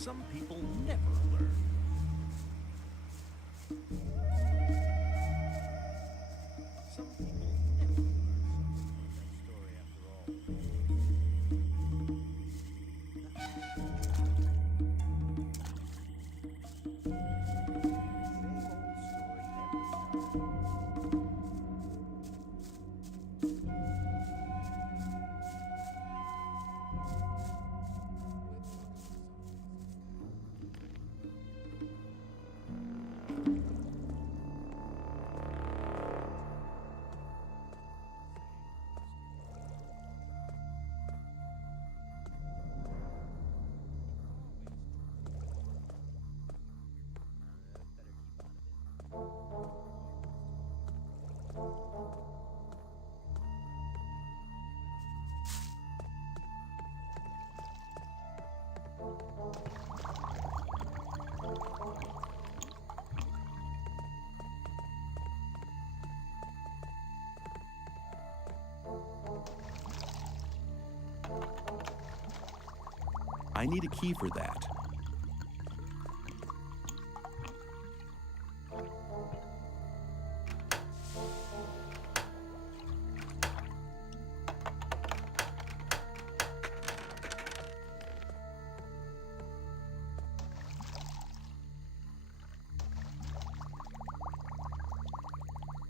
Some people never learn. Some people never learn. That story after all. I need a key for that.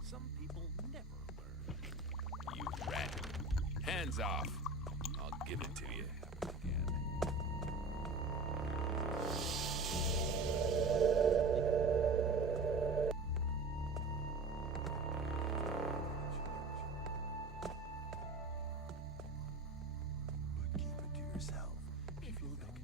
Some people never learn. You rat. Hands off. I'll give it to you. But keep it to yourself. If you think.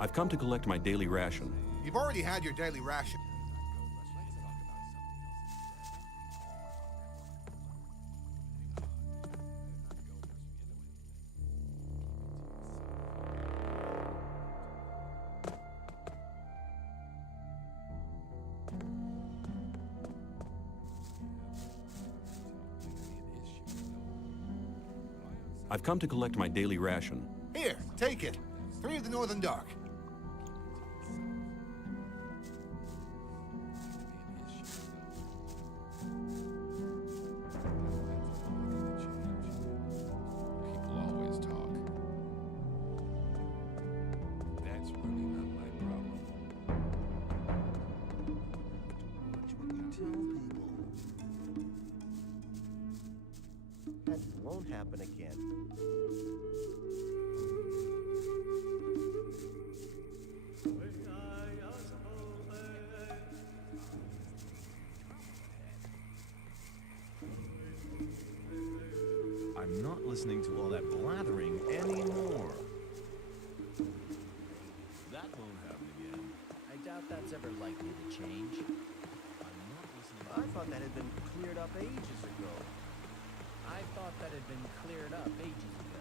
I've come to collect my daily ration. You've already had your daily ration. I've come to collect my daily ration. Here, take it. 3 of the Northern Dark. People always talk. That's really not my problem. Watch what you tell people. That won't happen again. I'm not listening to all that blathering anymore. That won't happen again. I doubt that's ever likely to change. I'm not listening. I thought that had been cleared up ages ago. I thought that had been cleared up ages ago.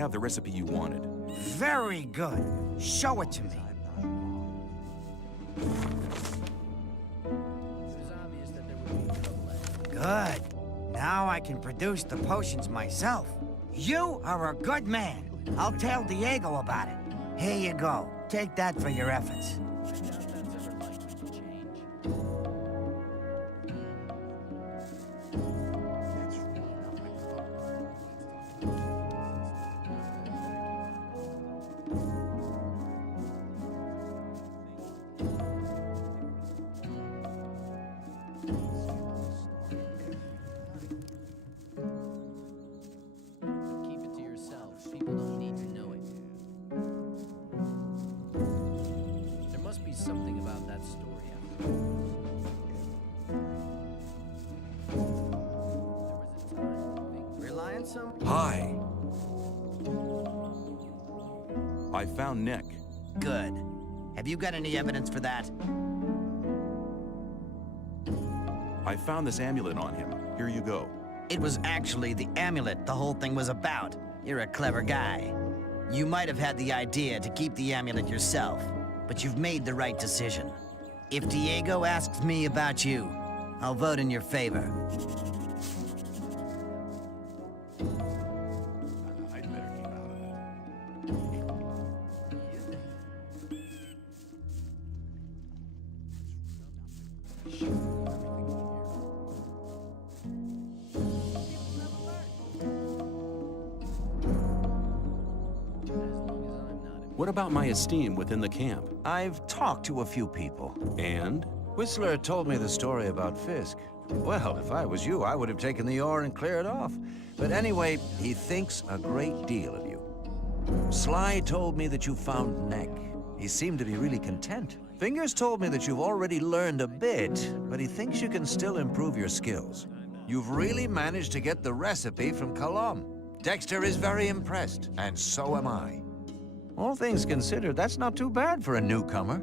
have the recipe you wanted. Very good. Show it to me. It was obvious that there would be trouble ahead. Good. Now I can produce the potions myself. You are a good man. I'll tell Diego about it. Here you go. Take that for your efforts. I doubt that's ever likely to change. Keep it to yourself. People don't need to know it. There must be something about that story after all. There was a time Rely on some. Hi. I found Nick. Good. Have you got any evidence for that? I found this amulet on him. Here you go. It was actually the amulet the whole thing was about. You're a clever guy. You might have had the idea to keep the amulet yourself, but you've made the right decision. If Diego asks me about you, I'll vote in your favor. I'd better keep out of it. as long as I'm not in. What about my esteem within the camp? I've talked to a few people. And? Whistler told me the story about Fisk. Well, if I was you, I would have taken the ore and cleared off. But anyway, he thinks a great deal of you. Sly told me that you found Neck. He seemed to be really content. Fingers told me that you've already learned a bit, but he thinks you can still improve your skills. You've really managed to get the recipe from Colum. Dexter is very impressed, and so am I. All things considered, that's not too bad for a newcomer.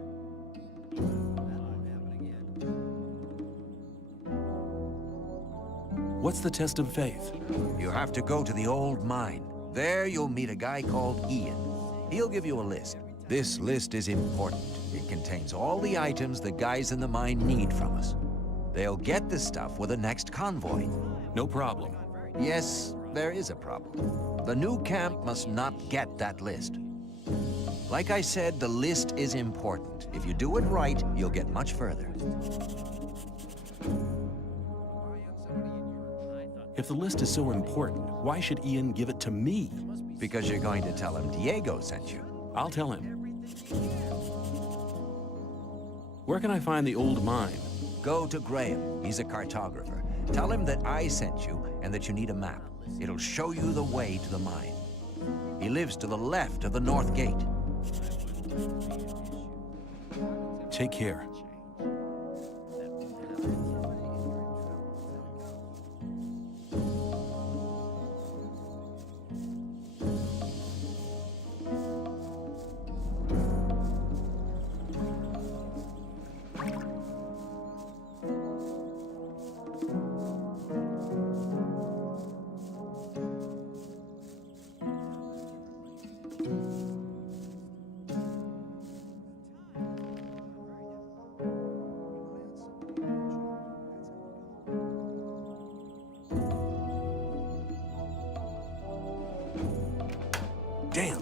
What's the test of faith? You have to go to the old mine. There you'll meet a guy called Ian. He'll give you a list. This list is important. It contains all the items the guys in the mine need from us. They'll get the stuff with the next convoy. No problem. Yes, there is a problem. The new camp must not get that list. Like I said, the list is important. If you do it right, you'll get much further. If the list is so important, why should Ian give it to me? Because you're going to tell him Diego sent you. I'll tell him. Where can I find the old mine? Go to Graham. He's a cartographer. Tell him that I sent you and that you need a map. It'll show you the way to the mine. He lives to the left of the north gate. Take care. Damn.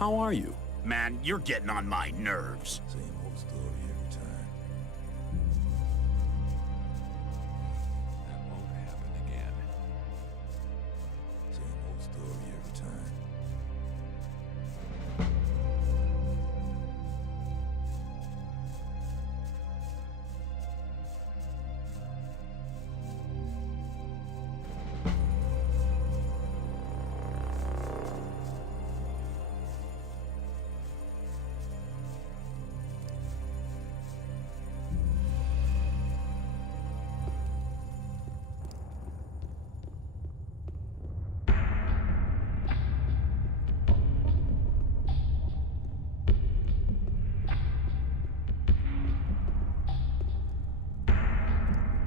How are you? Man, you're getting on my nerves. Same old story every time. That won't happen again. Same old story every time.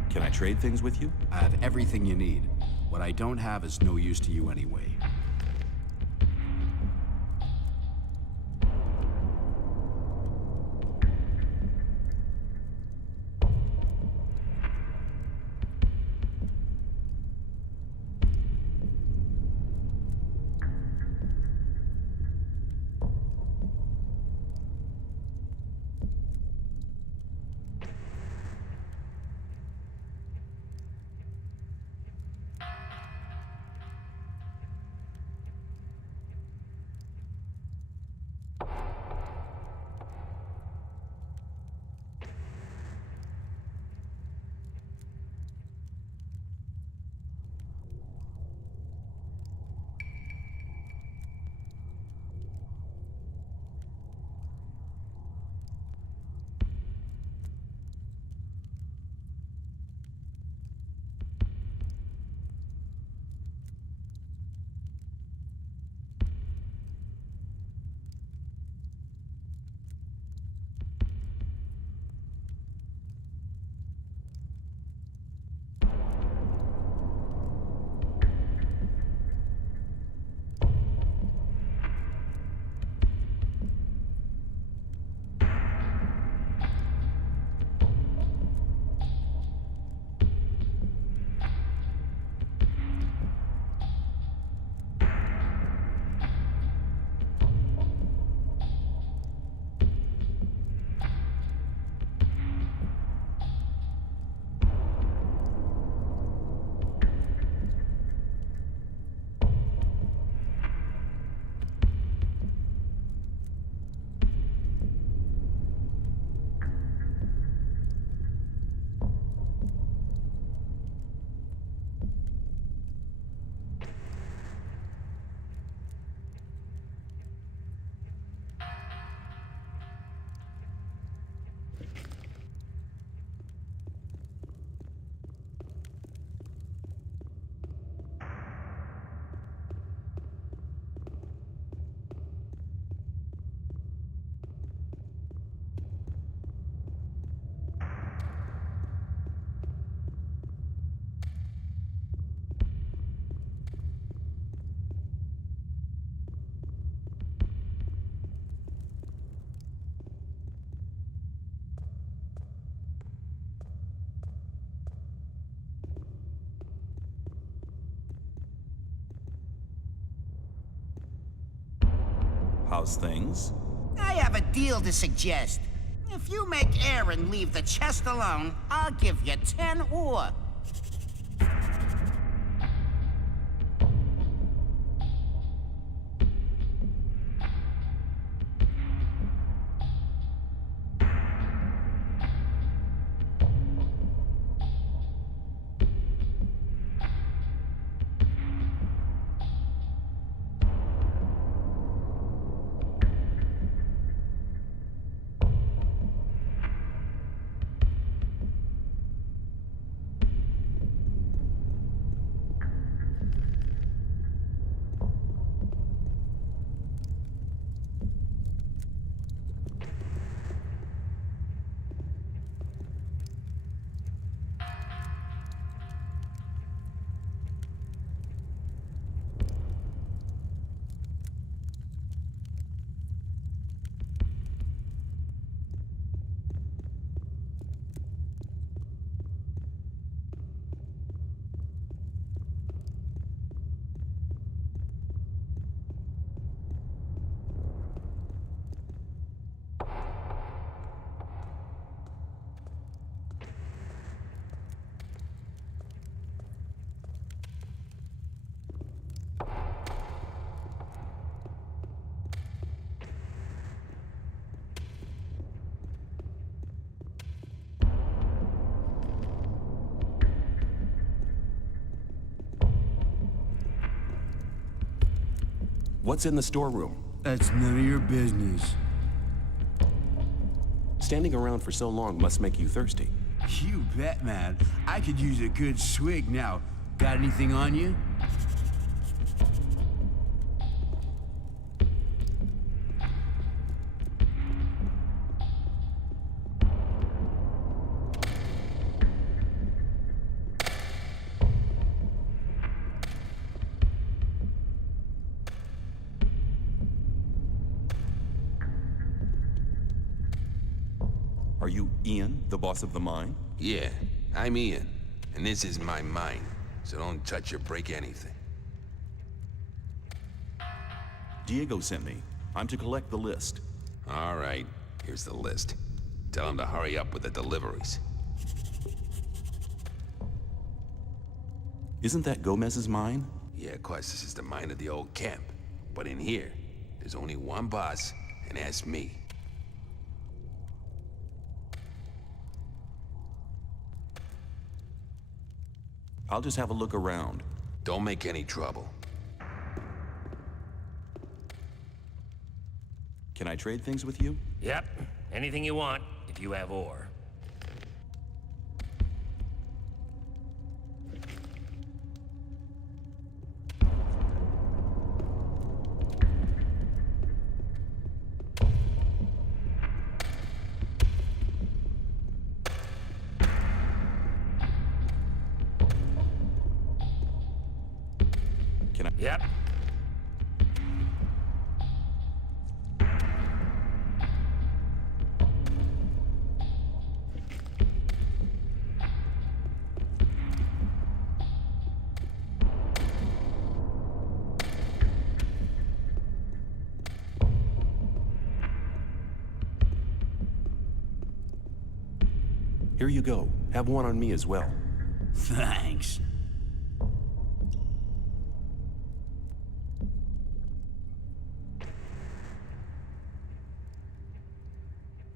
Can I trade things with you? I have everything you need. What I don't have is no use to you anyway. How's things? I have a deal to suggest. If you make Aaron leave the chest alone, I'll give you 10 ore. What's in the storeroom? That's none of your business. Standing around for so long must make you thirsty. You bet, man. I could use a good swig now. Got anything on you? Are you Ian, the boss of the mine? Yeah, I'm Ian, and this is my mine, so don't touch or break anything. Diego sent me. I'm to collect the list. All right, here's the list. Tell him to hurry up with the deliveries. Isn't that Gomez's mine? Yeah, of course, this is the mine of the old camp. But in here, there's only one boss, and that's me. I'll just have a look around. Don't make any trouble. Can I trade things with you? Yep. Anything you want, if you have ore. Can I? Yep. Here you go. Have one on me as well. Thanks.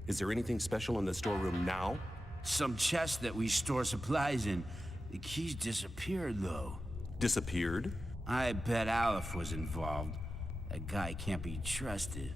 Is there anything special in the storeroom now? Some chest that we store supplies in. The keys disappeared, though. Disappeared? I bet Aleph was involved. That guy can't be trusted.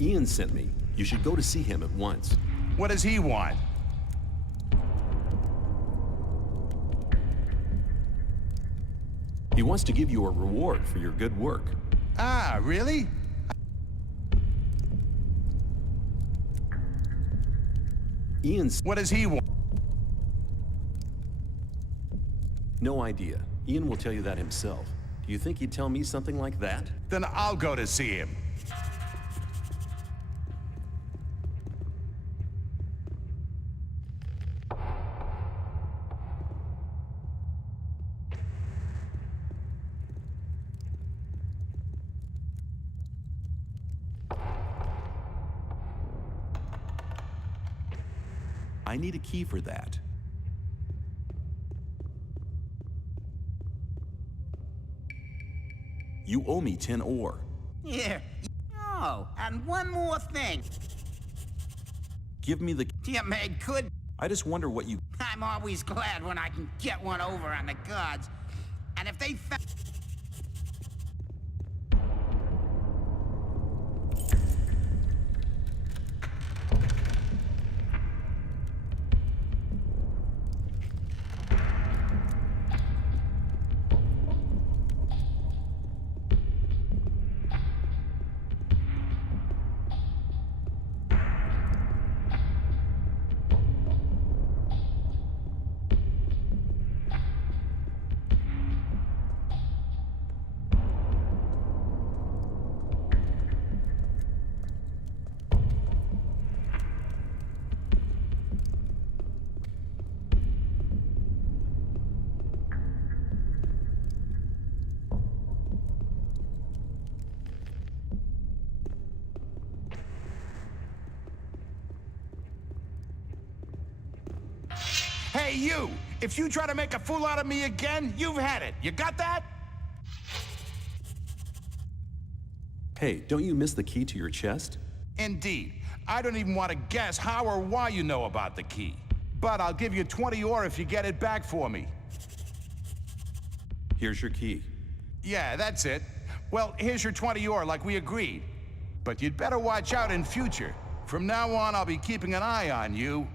Ian sent me. You should go to see him at once. What does he want? He wants to give you a reward for your good work. Ah, really? What does he want? No idea. Ian will tell you that himself. Do you think he'd tell me something like that? Then I'll go to see him. I need a key for that. You owe me 10 ore. Here. Oh, and one more thing. Give me the... You made good. I just wonder what you... I'm always glad when I can get one over on the gods. And if they found... Hey, you! If you try to make a fool out of me again, you've had it. You got that? Hey, don't you miss the key to your chest? Indeed. I don't even want to guess how or why you know about the key. But I'll give you 20 ore if you get it back for me. Here's your key. Yeah, that's it. Well, here's your 20 ore like we agreed. But you'd better watch out in future. From now on, I'll be keeping an eye on you.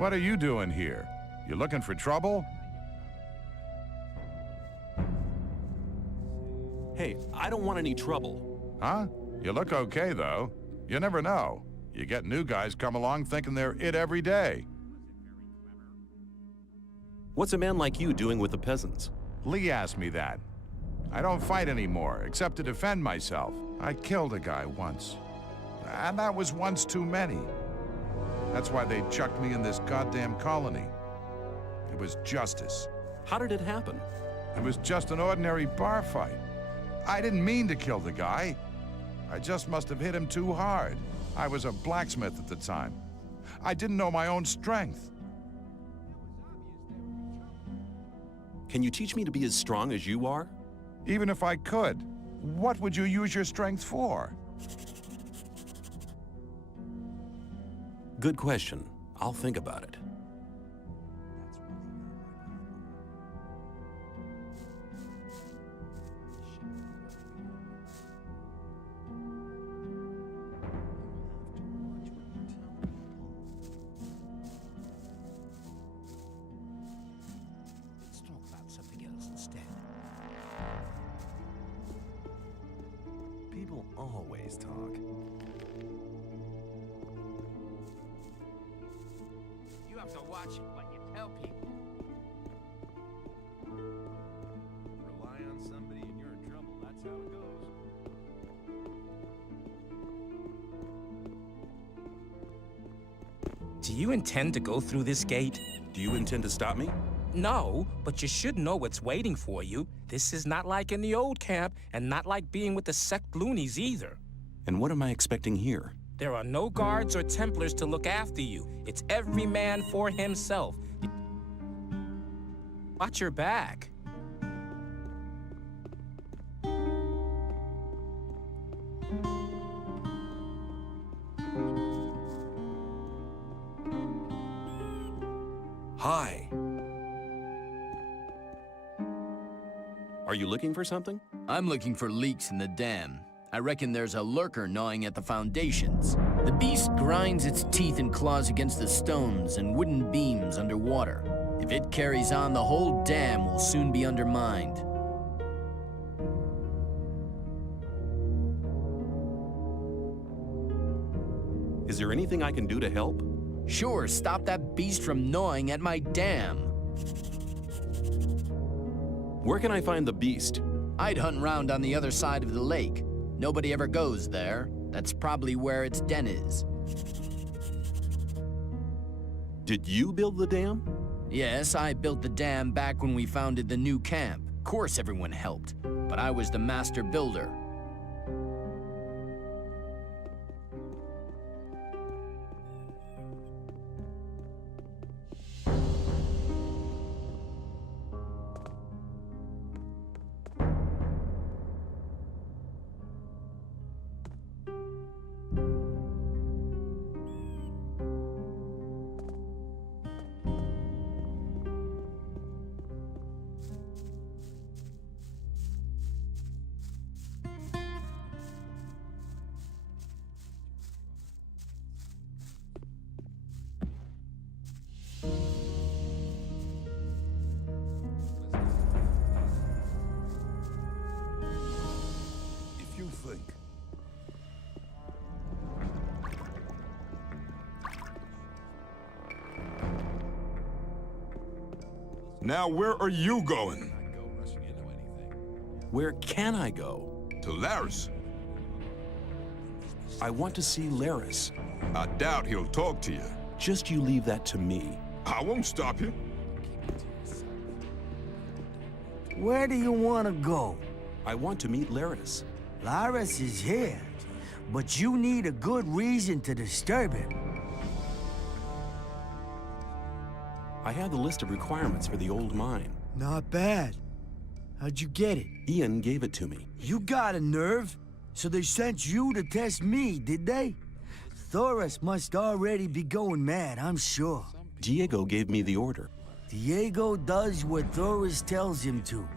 What are you doing here? You looking for trouble? Hey, I don't want any trouble. Huh? You look okay, though. You never know. You get new guys come along thinking they're it every day. What's a man like you doing with the peasants? Lee asked me that. I don't fight anymore, except to defend myself. I killed a guy once. And that was once too many. That's why they chucked me in this goddamn colony. It was justice. How did it happen? It was just an ordinary bar fight. I didn't mean to kill the guy. I just must have hit him too hard. I was a blacksmith at the time. I didn't know my own strength. Can you teach me to be as strong as you are? Even if I could, what would you use your strength for? Good question. I'll think about it. Let's talk about something else instead. People always talk. You have to watch what you tell people. Rely on somebody and you're in trouble. That's how it goes. Do you intend to go through this gate? Do you intend to stop me? No, but you should know what's waiting for you. This is not like in the old camp, and not like being with the sect loonies either. And what am I expecting here? There are no guards or Templars to look after you. It's every man for himself. Watch your back. Hi. Are you looking for something? I'm looking for leaks in the dam. I reckon there's a lurker gnawing at the foundations. The beast grinds its teeth and claws against the stones and wooden beams underwater. If it carries on, the whole dam will soon be undermined. Is there anything I can do to help? Sure, stop that beast from gnawing at my dam. Where can I find the beast? I'd hunt round on the other side of the lake. Nobody ever goes there. That's probably where its den is. Did you build the dam? Yes, I built the dam back when we founded the new camp. Of course everyone helped, but I was the master builder. If you think now, where are you going? Where can I go? To Laris. I want to see Laris. I doubt he'll talk to you. Just you leave that to me. I won't stop you. Where do you want to go? I want to meet Laris. Laris is here, but you need a good reason to disturb him. I have the list of requirements for the old mine. Not bad. How'd you get it? Ian gave it to me. You got a nerve? So they sent you to test me, did they? Thoris must already be going mad, I'm sure. Diego gave me the order. Diego does what Thoris tells him to.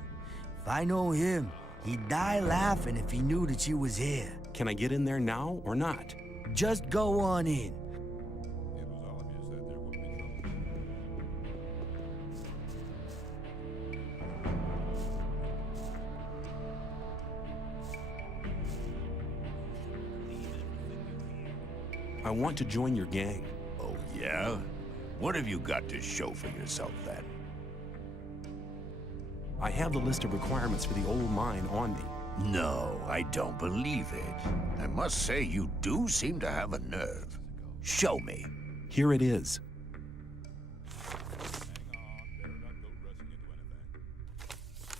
If I know him, he'd die laughing if he knew that you was here. Can I get in there now or not? Just go on in. want to join your gang. Oh, yeah? What have you got to show for yourself, then? I have the list of requirements for the old mine on me. No, I don't believe it. I must say you do seem to have a nerve. Show me. Here it is.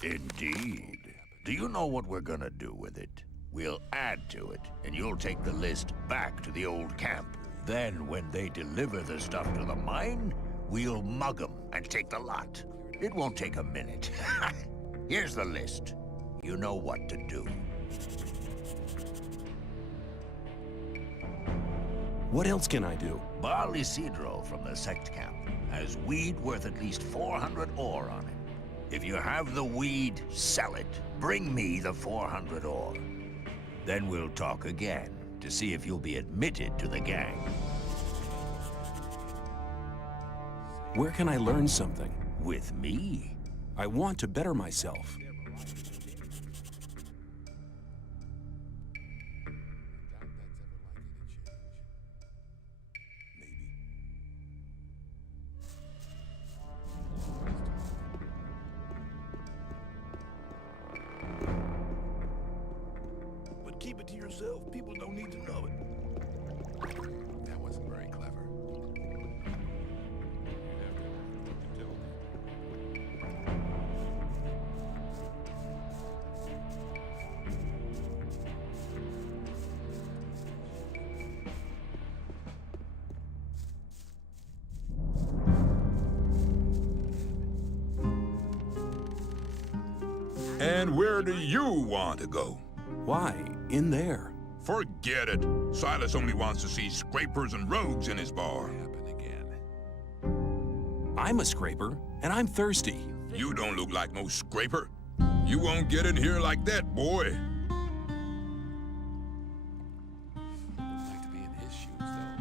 Indeed. Do you know what we're gonna do with it? We'll add to it, and you'll take the list back to the old camp. Then, when they deliver the stuff to the mine, we'll mug them and take the lot. It won't take a minute. Here's the list. You know what to do. What else can I do? Baal Isidro from the sect camp has weed worth at least 400 ore on it. If you have the weed, sell it. Bring me the 400 ore. Then we'll talk again to see if you'll be admitted to the gang. Where can I learn something? With me? I want to better myself. But keep it to yourself. People don't need to know it. That wasn't very clever. And where do you want to go? Why? In there. Forget it. Silas only wants to see scrapers and rogues in his bar. I'm a scraper, and I'm thirsty. You don't look like no scraper. You won't get in here like that, boy. Would like to be in his shoes, though.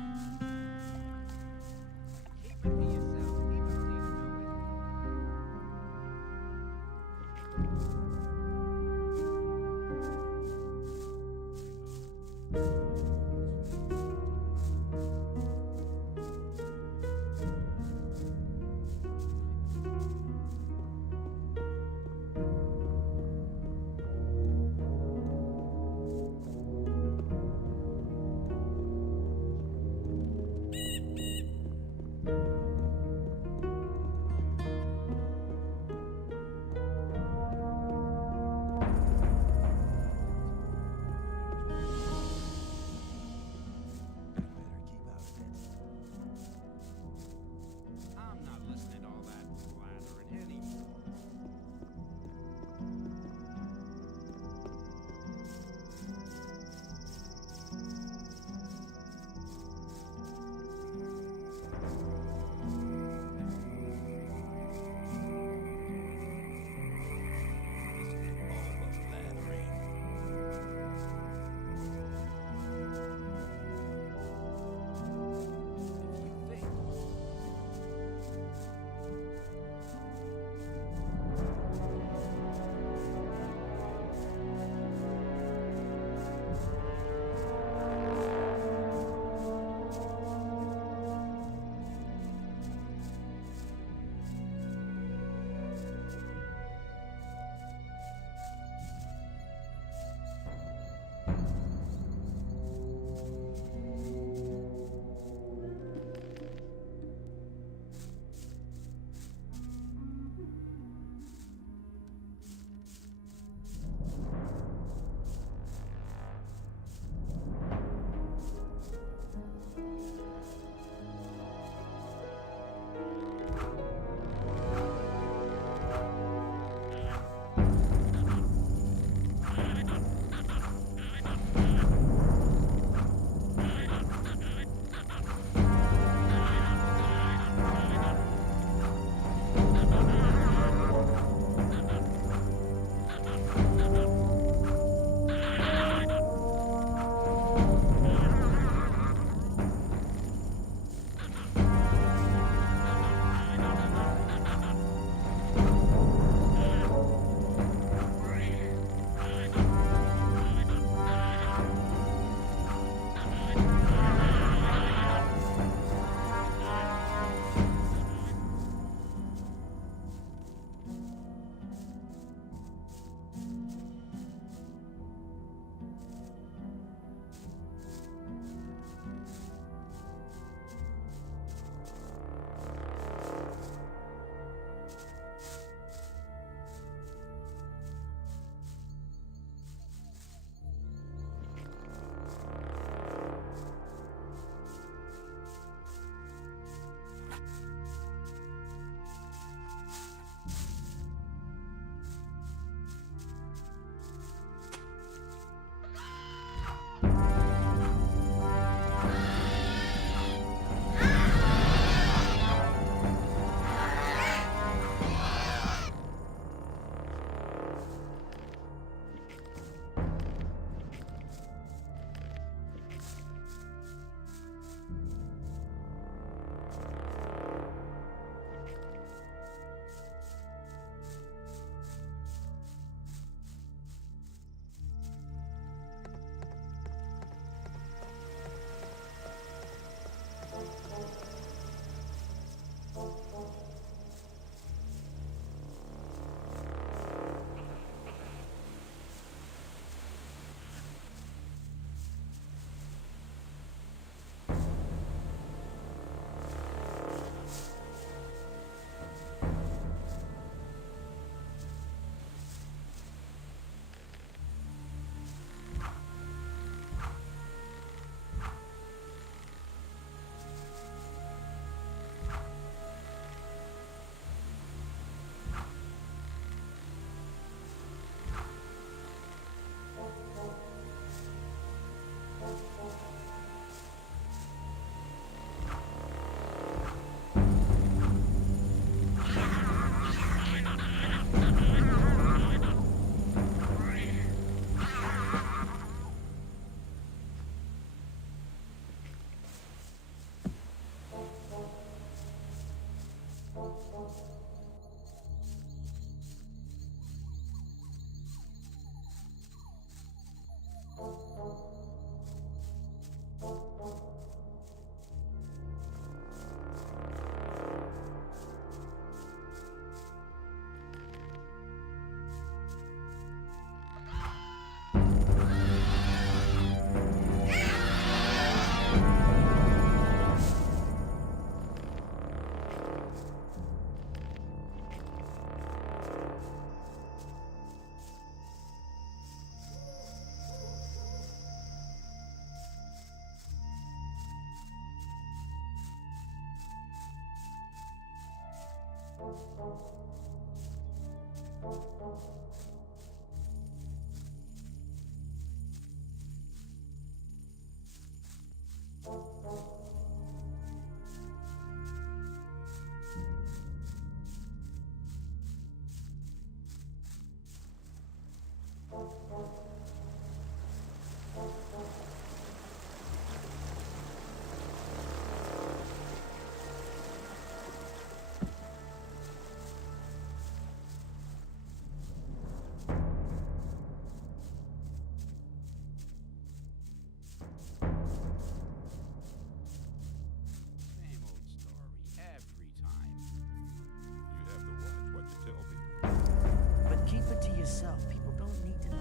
But keep it to yourself. People don't need to know.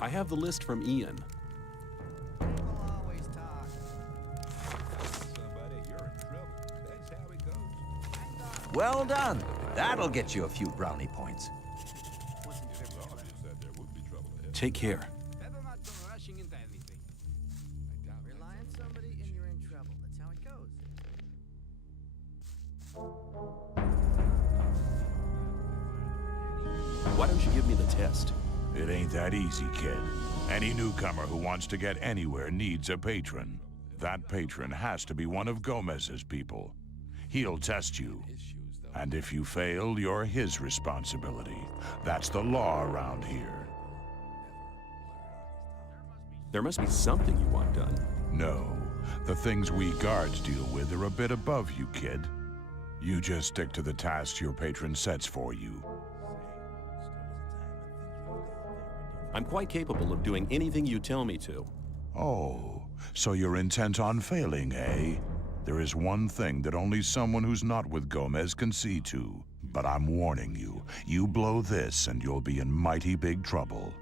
I have the list from Ian. Well done. That'll get you a few brownie points. Take care. Rely on somebody and you're in trouble. That's how it goes. Why don't you give me the test? It ain't that easy, kid. Any newcomer who wants to get anywhere needs a patron. That patron has to be one of Gomez's people. He'll test you. And if you fail, you're his responsibility. That's the law around here. There must be something you want done. No. The things we guards deal with are a bit above you, kid. You just stick to the tasks your patron sets for you. I'm quite capable of doing anything you tell me to. Oh, so you're intent on failing, eh? There is one thing that only someone who's not with Gomez can see to. But I'm warning you, you blow this and you'll be in mighty big trouble.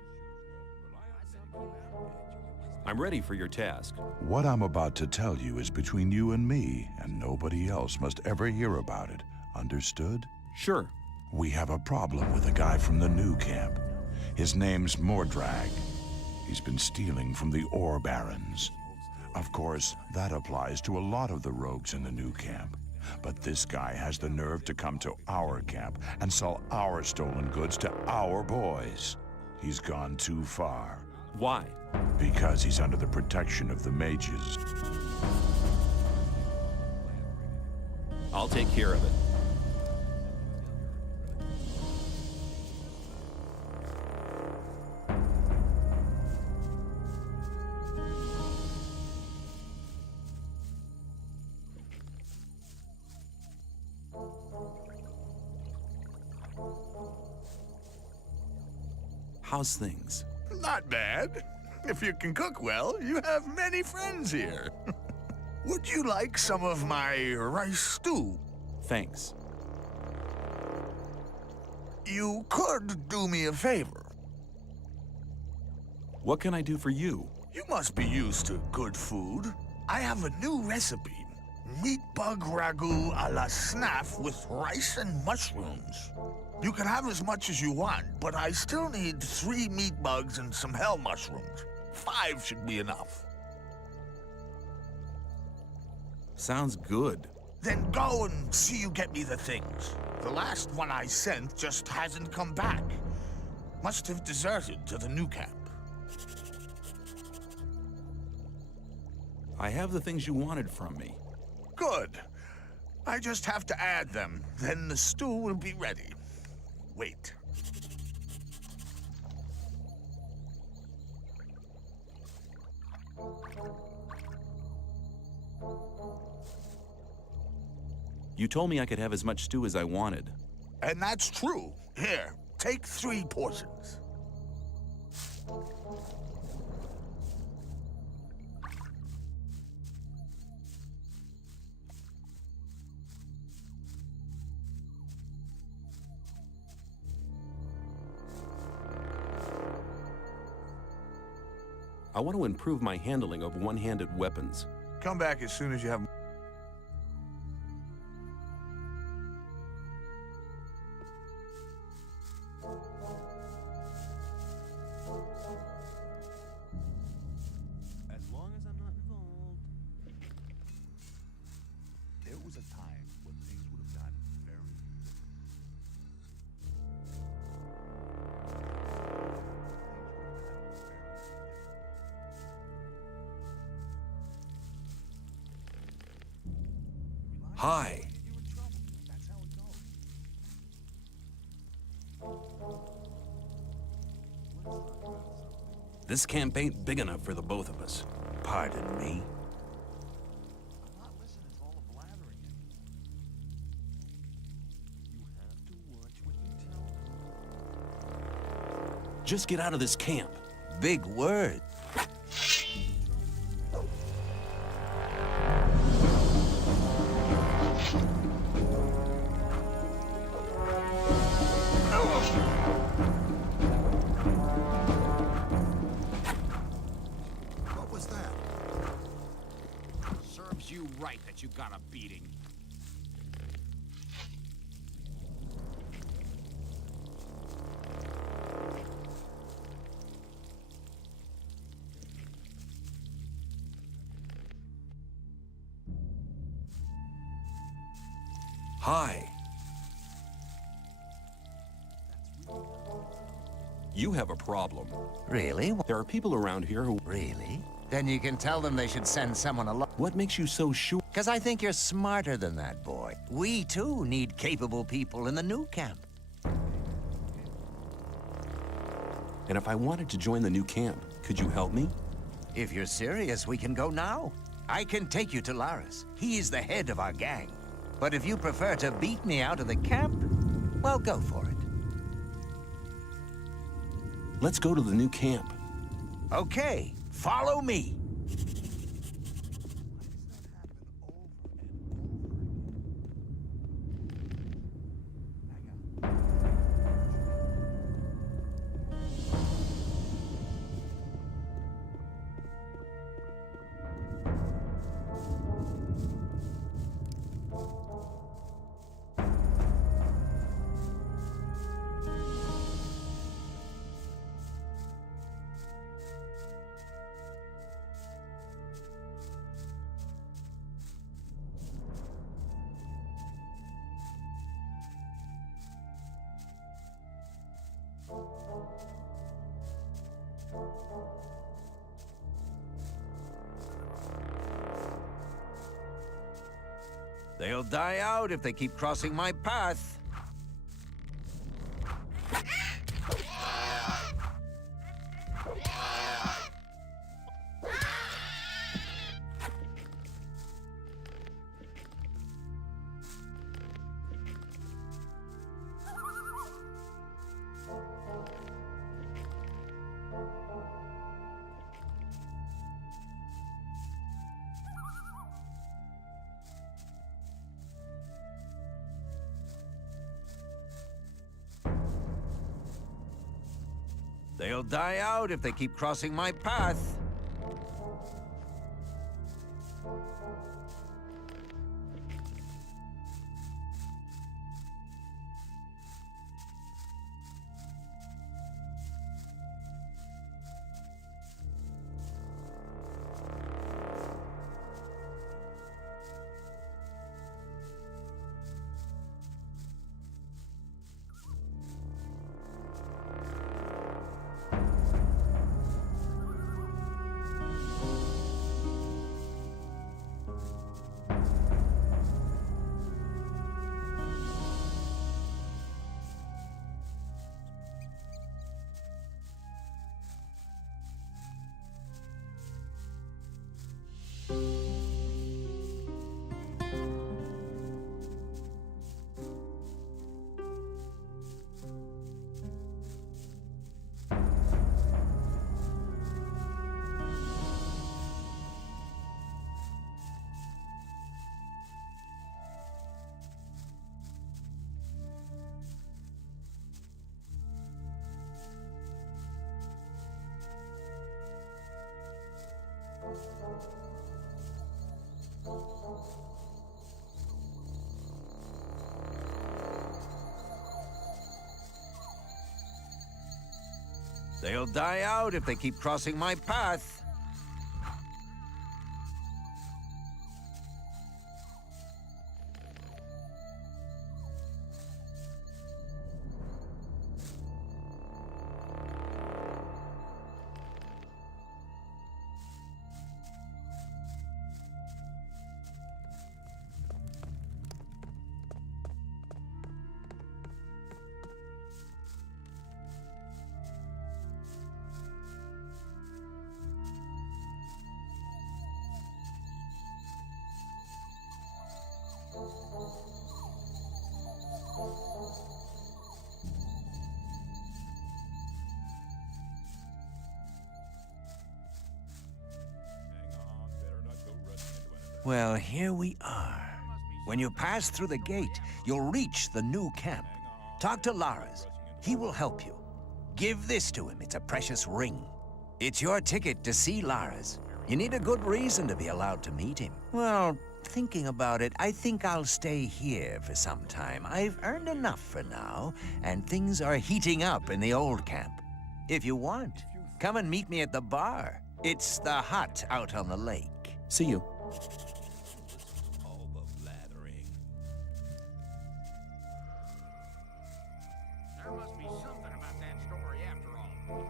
I'm ready for your task. What I'm about to tell you is between you and me, and nobody else must ever hear about it. Understood? Sure. We have a problem with a guy from the new camp. His name's Mordrag. He's been stealing from the ore barons. Of course, that applies to a lot of the rogues in the new camp. But this guy has the nerve to come to our camp and sell our stolen goods to our boys. He's gone too far. Why? Because he's under the protection of the mages. I'll take care of it. How's things? Not bad. If you can cook well, you have many friends here. Would you like some of my rice stew? Thanks. You could do me a favor. What can I do for you? You must be used to good food. I have a new recipe. Meat bug ragu a la snaff with rice and mushrooms. You can have as much as you want, but I still need 3 meat bugs and some hell mushrooms. 5 should be enough. Sounds good. Then go and see you get me the things. The last one I sent just hasn't come back. Must have deserted to the new camp. I have the things you wanted from me. Good. I just have to add them, then the stew will be ready. Wait. You told me I could have as much stew as I wanted. And that's true. Here, take 3 portions. I want to improve my handling of one-handed weapons. Come back as soon as you have... As long as I'm not involved. There was a time when things would have gotten very... Hi. This camp ain't big enough for the both of us. Pardon me? I'm not listening to all the blathering anymore. You have to watch what you tell me. Just get out of this camp. Big word. What was that? Serves you right that you got a beating. Hi. You have a problem. Really? There are people around here who... Really? Then you can tell them they should send someone along. What makes you so sure? Because I think you're smarter than that, boy. We, too, need capable people in the new camp. And if I wanted to join the new camp, could you help me? If you're serious, we can go now. I can take you to Laris. He is the head of our gang. But if you prefer to beat me out of the camp, well, go for it. Let's go to the new camp. Okay, follow me. They'll die out if they keep crossing my path. They'll die out if they keep crossing my path. They'll die out if they keep crossing my path. Well, here we are. When you pass through the gate, you'll reach the new camp. Talk to Laras. He will help you. Give this to him. It's a precious ring. It's your ticket to see Laras. You need a good reason to be allowed to meet him. Well, thinking about it, I think I'll stay here for some time. I've earned enough for now, and things are heating up in the old camp. If you want, come and meet me at the bar. It's the hut out on the lake. See you. There must be something about that story after all.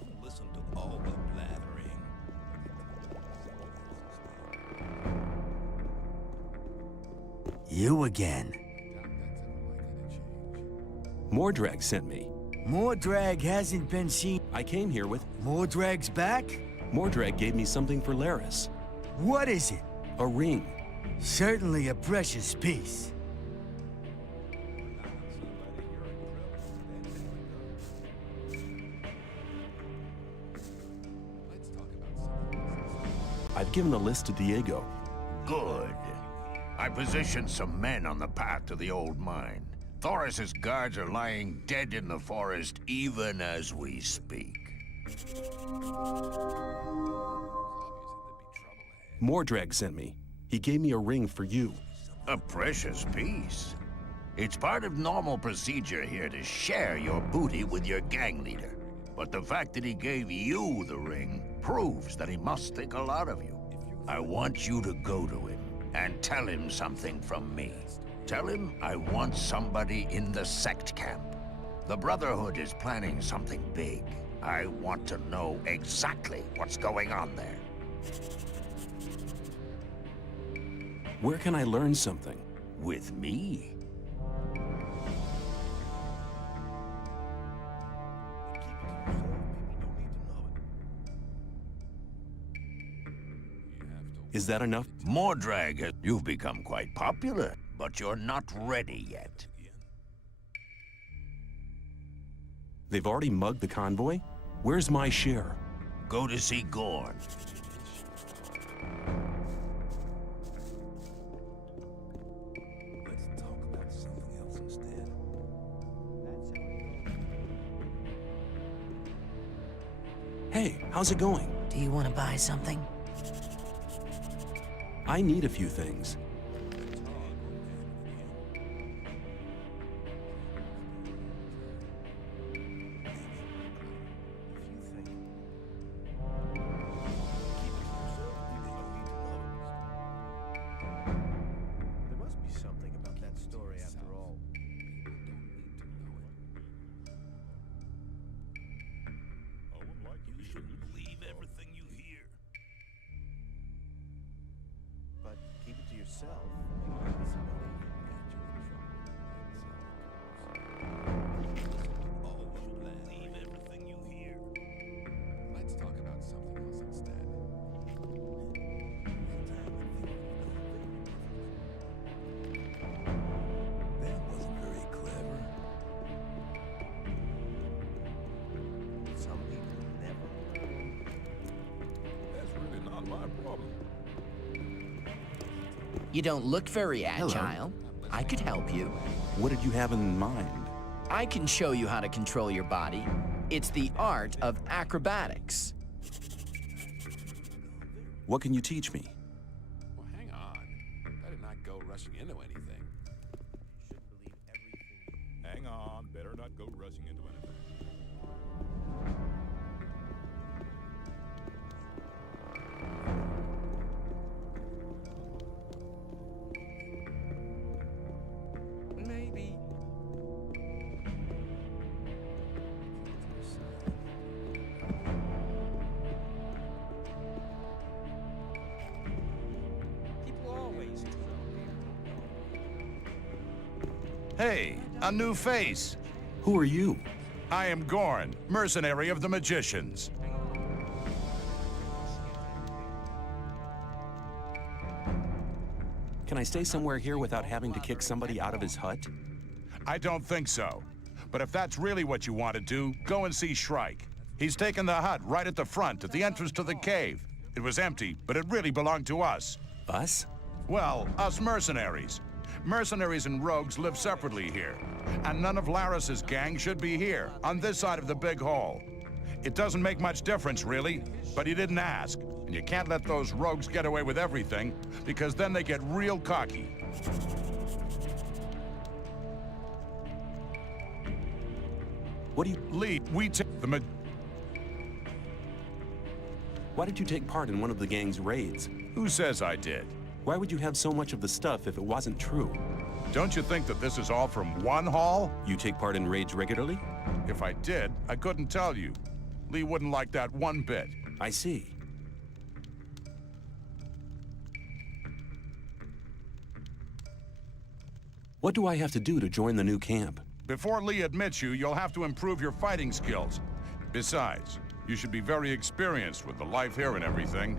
Don't listen to all the blathering. You again. Mordrag sent me. Mordrag hasn't been seen. I came here with... Mordrag's back? Mordrag gave me something for Laras. What is it? A ring. Certainly a precious piece. I've given the list to Diego. Good. I positioned some men on the path to the old mine. Thoris's guards are lying dead in the forest even as we speak. Mordrag sent me. He gave me a ring for you. A precious piece. It's part of normal procedure here to share your booty with your gang leader. But the fact that he gave you the ring proves that he must think a lot of you. I want you to go to him and tell him something from me. Tell him I want somebody in the sect camp. The Brotherhood is planning something big. I want to know exactly what's going on there. Where can I learn something? With me? Is that enough? Mordrag, you've become quite popular, but you're not ready yet. They've already mugged the convoy? Where's my share? Go to see Gorn. Let's talk about something else instead. Hey, how's it going? Do you want to buy something? I need a few things. There must be something about that story after all. You shouldn't believe everything you hear. But keep it to yourself. Believe everything you hear. Let's talk about something else instead. That wasn't very clever. Some people never learn. That's really not my problem. You don't look very agile. I could help you. What did you have in mind? I can show you how to control your body. It's the art of acrobatics. What can you teach me? Well, hang on. Better not go rushing into anything. Hang on, better not go rushing into anything. Maybe. People always do. Hey, a new face. Who are you? I am Gorn, mercenary of the Magicians. Can I stay somewhere here without having to kick somebody out of his hut? I don't think so. But if that's really what you want to do, go and see Shrike. He's taken the hut right at the front, at the entrance to the cave. It was empty, but it really belonged to us. Us? Well, us mercenaries. Mercenaries and rogues live separately here. And none of Laris's gang should be here, on this side of the big hall. It doesn't make much difference, really, but he didn't ask. And you can't let those rogues get away with everything, because then they get real cocky. What do you... Lee, we take the Why did you take part in one of the gang's raids? Who says I did? Why would you have so much of the stuff if it wasn't true? Don't you think that this is all from one haul? You take part in raids regularly? If I did, I couldn't tell you. Lee wouldn't like that one bit. I see. What do I have to do to join the new camp? Before Lee admits you, you'll have to improve your fighting skills. Besides, you should be very experienced with the life here and everything.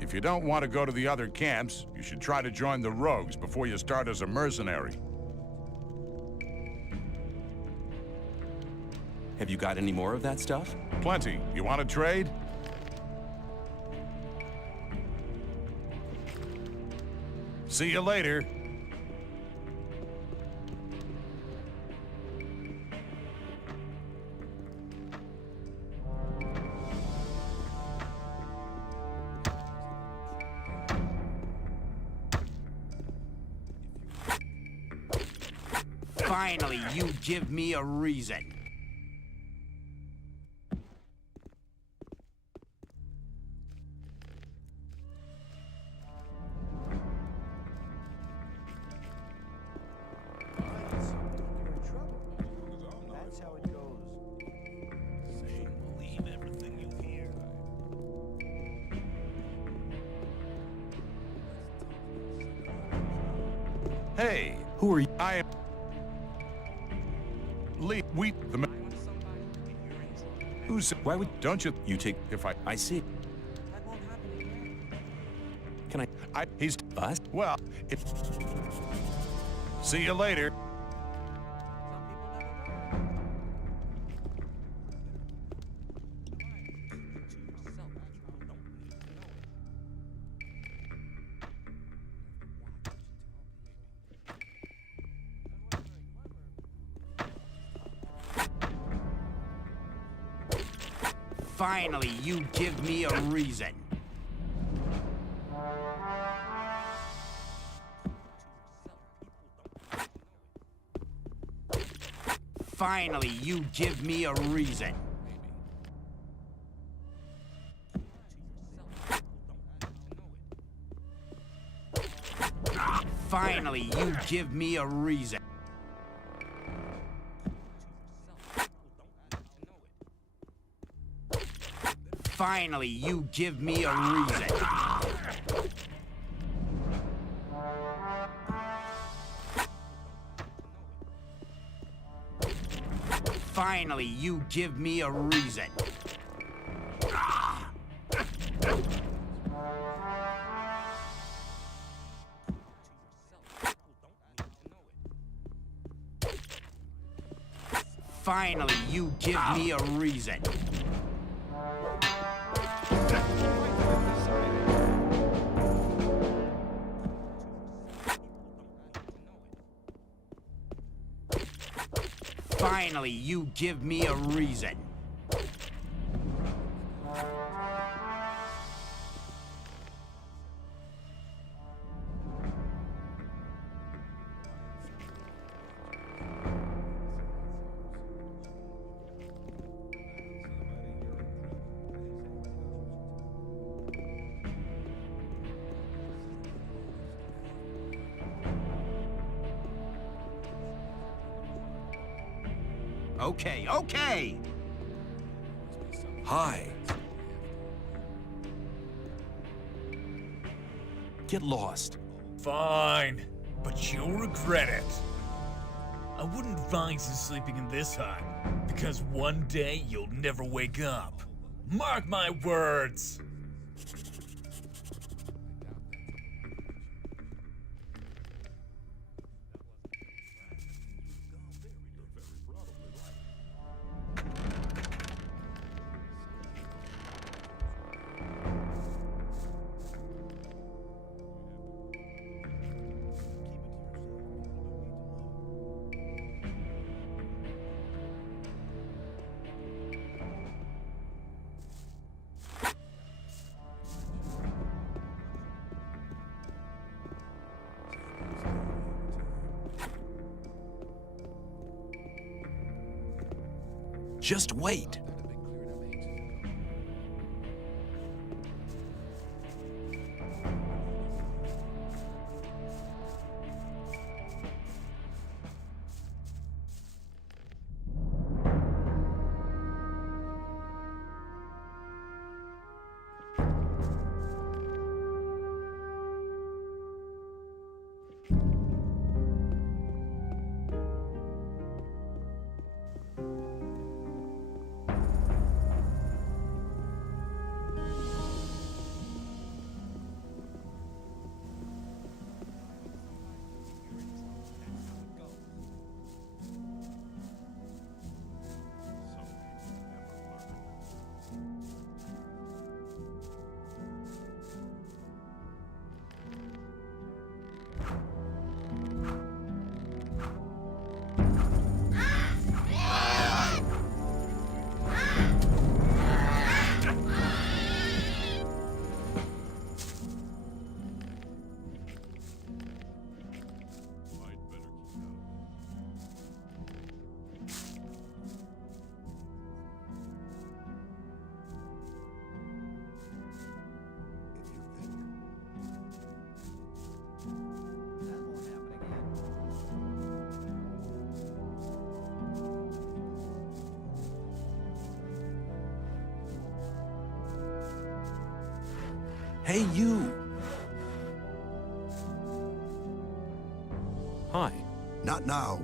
If you don't want to go to the other camps, you should try to join the Rogues before you start as a mercenary. Have you got any more of that stuff? Plenty. You want to trade? See you later. Finally, you give me a reason. That's how it goes. Believe everything you hear. Hey, Who are you? I am... Lee, Who's... Why would Don't you... you take... If I see. Can I... He's... Us? Well, see you later. Finally, you give me a reason. Finally, you give me a reason. Finally, you give me a reason. Finally, you give me a reason. Finally, you give me a reason. Finally, you give me a reason. Finally, you give me a reason. Okay, okay! Hi. Get lost. Fine, but you'll regret it. I wouldn't advise you sleeping in this hut, because one day you'll never wake up. Mark my words! Just wait. Hey, you! Hi. Not now.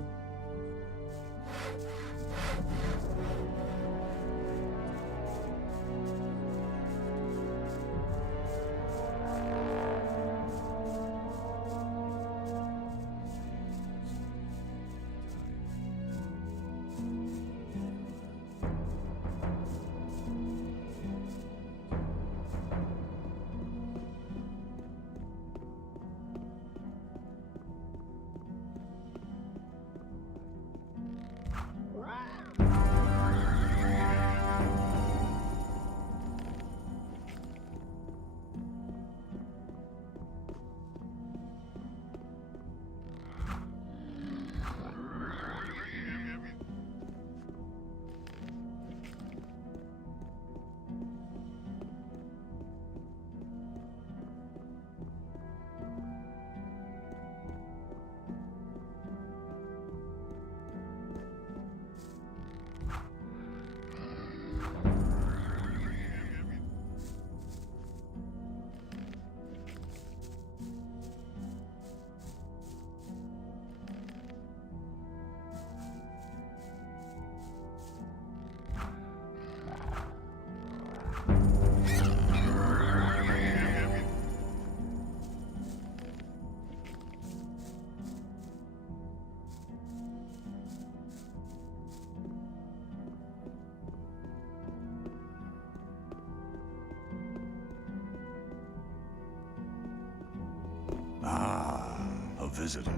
Ah, a visitor.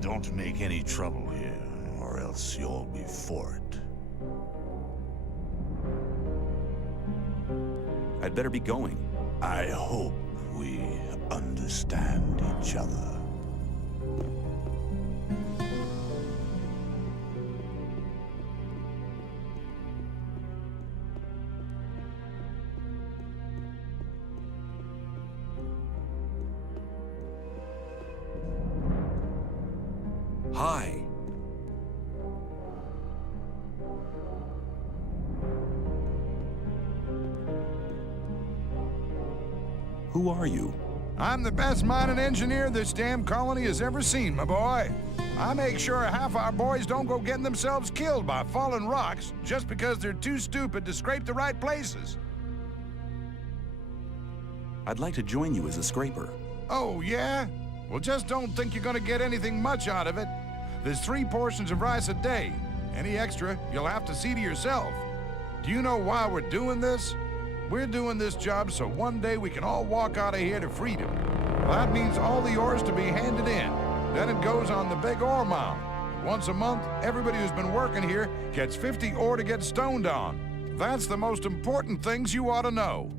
Don't make any trouble here, or else you'll be for it. I'd better be going. I hope we understand each other. Hi. Who are you? I'm the best mining engineer this damn colony has ever seen, my boy. I make sure half our boys don't go getting themselves killed by falling rocks just because they're too stupid to scrape the right places. I'd like to join you as a scraper. Oh, yeah? Well, just don't think you're gonna get anything much out of it. There's 3 portions of rice a day. Any extra, you'll have to see to yourself. Do you know why we're doing this? We're doing this job so one day we can all walk out of here to freedom. Well, that means all the ore's to be handed in. Then it goes on the big ore mound. Once a month, everybody who's been working here gets 50 ore to get stoned on. That's the most important things you ought to know.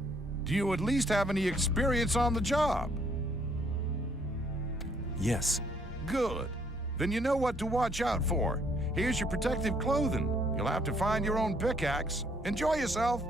Do you at least have any experience on the job? Yes. Good. Then you know what to watch out for. Here's your protective clothing. You'll have to find your own pickaxe. Enjoy yourself.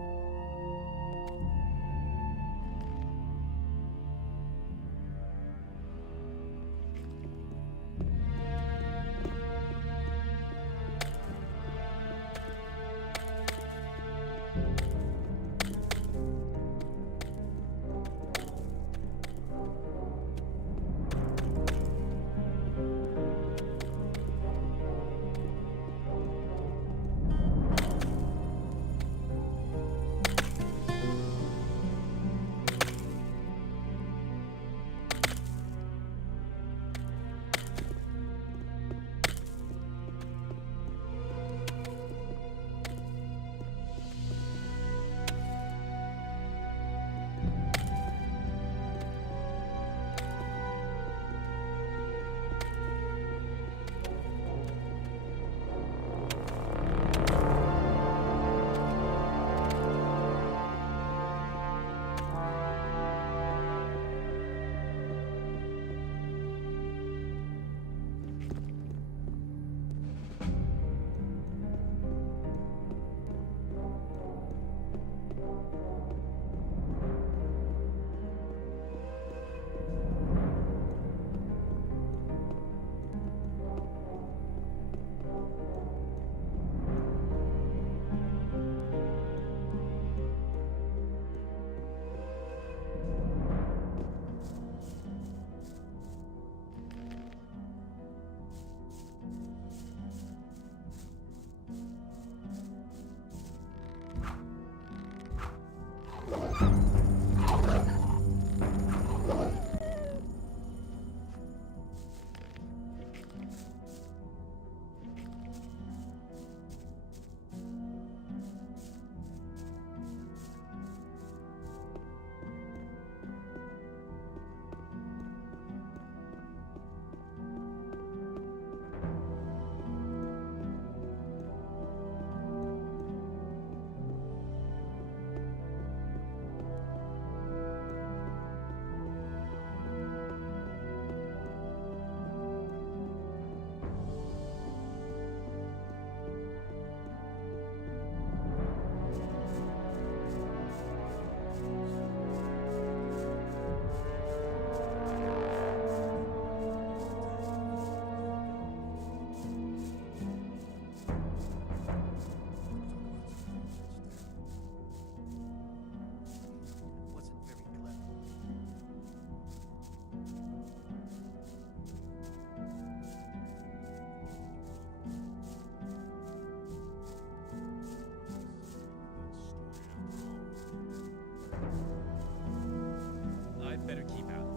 I'd better keep out.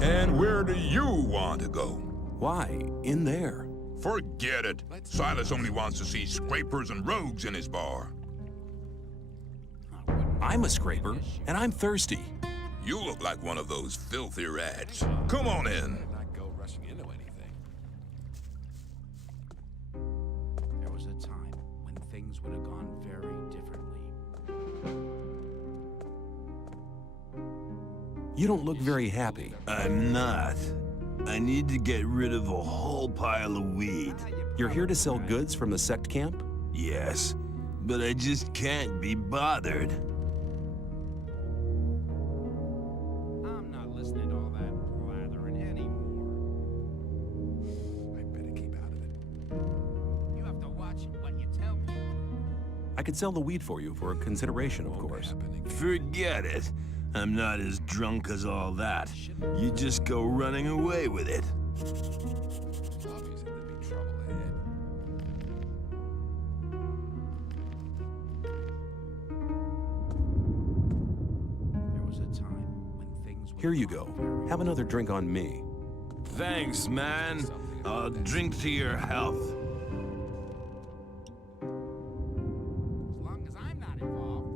And where do you want to go? Why? In there. Forget it. Silas only wants to see scrapers and rogues in his bar. I'm a scraper, and I'm thirsty. You look like one of those filthy rats. Come on in. Not go rushing into anything. There was a time when things would have gone very differently. You don't look very happy. I'm not. I need to get rid of a whole pile of weed. You're here to sell goods from the sect camp? Yes, but I just can't be bothered. I'm not listening to all that blathering anymore. I better keep out of it. You have to watch what you tell people. I could sell the weed for you for a consideration, of course. Forget it. I'm not as drunk as all that. You just go running away with it. It's obvious there'd be trouble ahead. There was a time when things Here you go. Have another drink on me. Thanks, man. I'll drink to your health. As long as I'm not involved.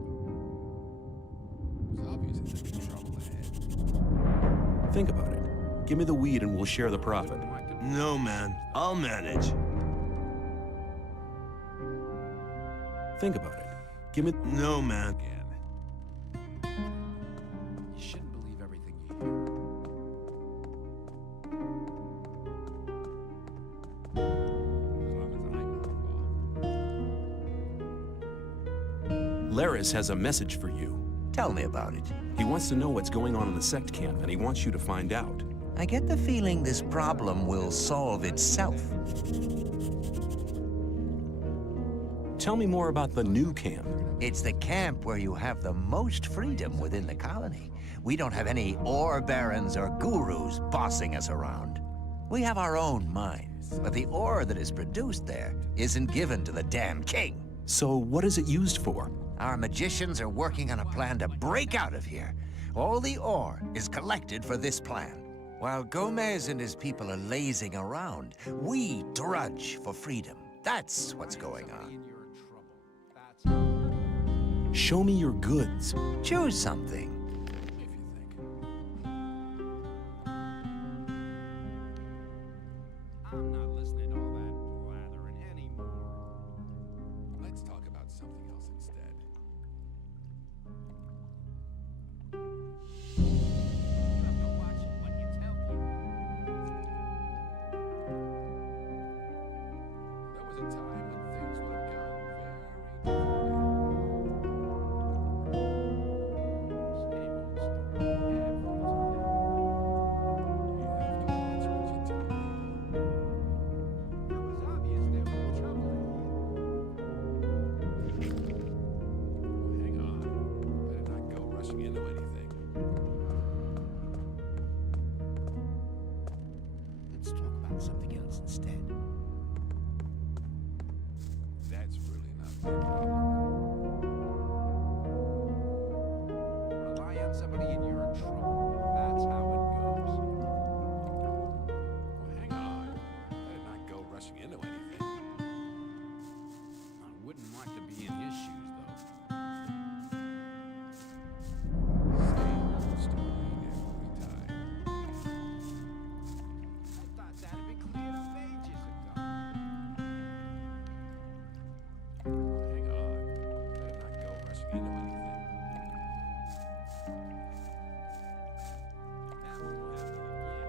It's obvious there'd be trouble ahead. Think about it. Give me the weed and we'll share the profit. No, man. I'll manage. Think about it. Give me... No, man. You shouldn't believe everything you hear. Laris has a message for you. Tell me about it. He wants to know what's going on in the sect camp, and he wants you to find out. I get the feeling this problem will solve itself. Tell me more about the new camp. It's the camp where you have the most freedom within the colony. We don't have any ore barons or gurus bossing us around. We have our own minds, but the ore that is produced there isn't given to the damn king. So what is it used for? Our magicians are working on a plan to break out of here. All the ore is collected for this plan. While Gomez and his people are lazing around, we drudge for freedom. That's what's going on. Show me your goods. Choose something. I'm not listening to all that blathering anymore. Let's talk about something else instead. You have to watch what you tell people. There was a time when things would have gone very differently. rushing into anything. Let's talk about something else instead. That's really not my problem. Rely on somebody and you're in trouble. That's how it goes. Well, hang on. Better not go rushing into anything. I wouldn't like to be in his shoes, though. Same old story every time. I thought that had been cleared up ages ago. Hang on. Better not go rushing into anything. That won't happen again.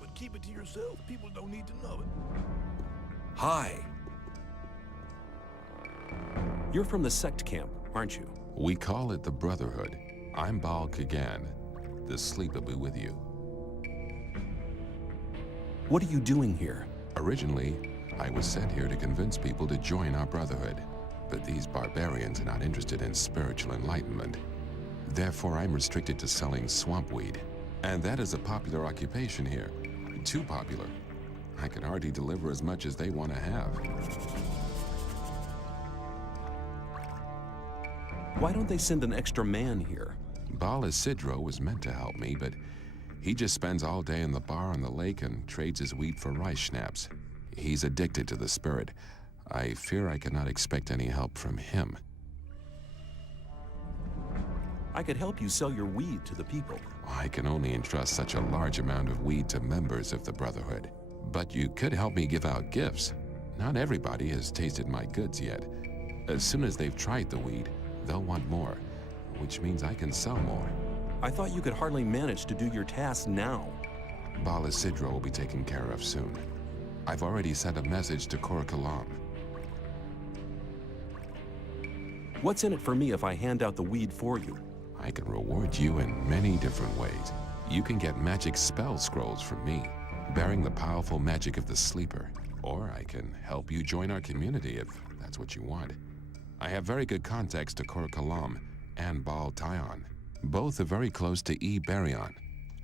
But keep it to yourself. People don't need to know it. Hi. You're from the sect camp, aren't you? We call it the Brotherhood. I'm Baal Kagan. The sleep will be with you. What are you doing here? Originally, I was sent here to convince people to join our Brotherhood. But these barbarians are not interested in spiritual enlightenment. Therefore, I'm restricted to selling swamp weed. And that is a popular occupation here. Too popular. I can hardly deliver as much as they want to have. Why don't they send an extra man here? Baal Isidro was meant to help me, but he just spends all day in the bar on the lake and trades his weed for rice schnapps. He's addicted to the spirit. I fear I cannot expect any help from him. I could help you sell your weed to the people. I can only entrust such a large amount of weed to members of the Brotherhood. But you could help me give out gifts. Not everybody has tasted my goods yet. As soon as they've tried the weed, they'll want more, which means I can sell more. I thought you could hardly manage to do your tasks now. Baal Isidro will be taken care of soon. I've already sent a message to Kor Kalam. What's in it for me if I hand out the weed for you? I can reward you in many different ways. You can get magic spell scrolls from me, bearing the powerful magic of the sleeper. Or I can help you join our community if that's what you want. I have very good contacts to Kor Kalam and Baal Tyon. Both are very close to E. Baryon,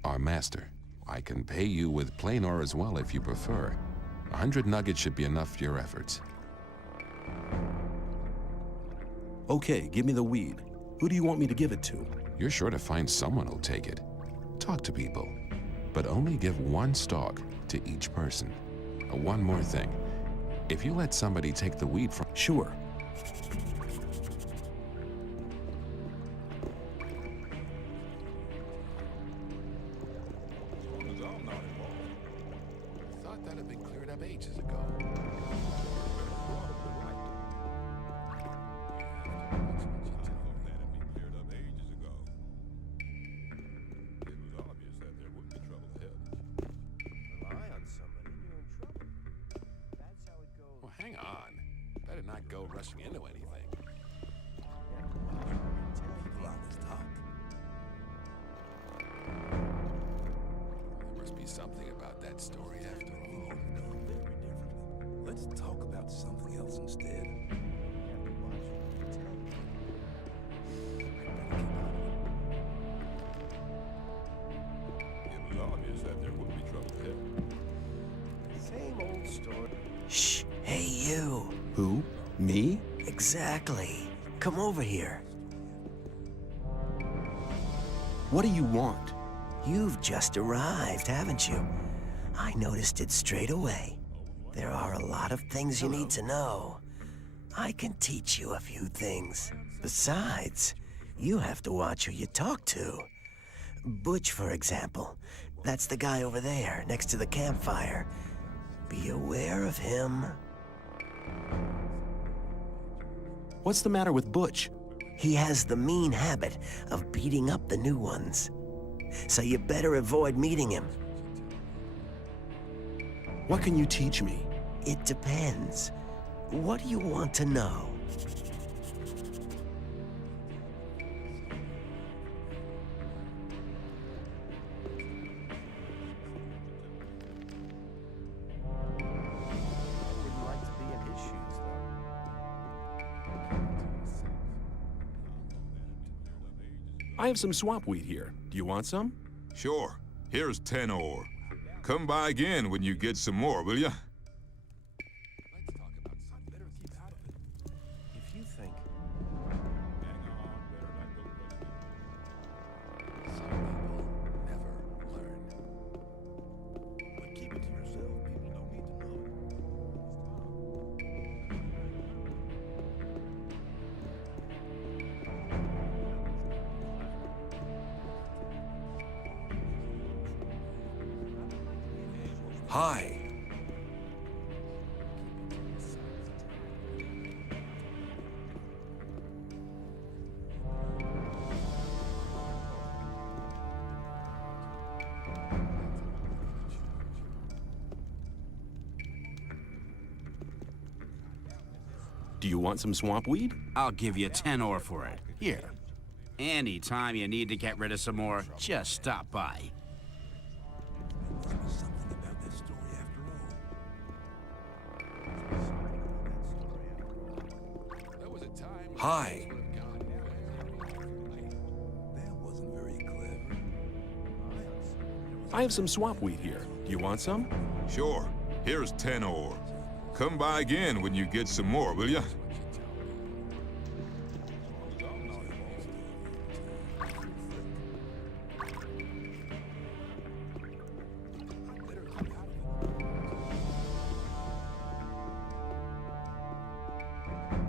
our master. I can pay you with plain ore as well if you prefer. 100 nuggets should be enough for your efforts. Okay, give me the weed. Who do you want me to give it to? You're sure to find someone who'll take it. Talk to people, but only give one stalk to each person. One more thing. If you let somebody take the weed from... Sure. Thought that had been cleared up ages ago. Well, hang on. Better not go rushing into anything. There must be something about that story after all. Let's talk about something else instead. It was obvious that there would be trouble ahead. Same old story. Shh. Hey, you. Who? Me? Exactly. Come over here. What do you want? You've just arrived, haven't you? I noticed it straight away. There are a lot of things you need to know. I can teach you a few things. Besides, you have to watch who you talk to. Butch, for example. That's the guy over there, next to the campfire. Be aware of him. What's the matter with Butch? He has the mean habit of beating up the new ones. So you better avoid meeting him. What can you teach me? It depends. What do you want to know? I have some swamp weed here. Do you want some? Sure. Here's 10 ore. Come by again when you get some more, will ya? If you think... Some people never learn. But keep it to yourself. People don't need to know. Hi. Do you want some swamp weed? I'll give you 10 ore for it. Here. Anytime you need to get rid of some more, just stop by. Hi. I have some swamp weed here. Do you want some? Sure. Here's 10 ore. Come by again when you get some more, will ya?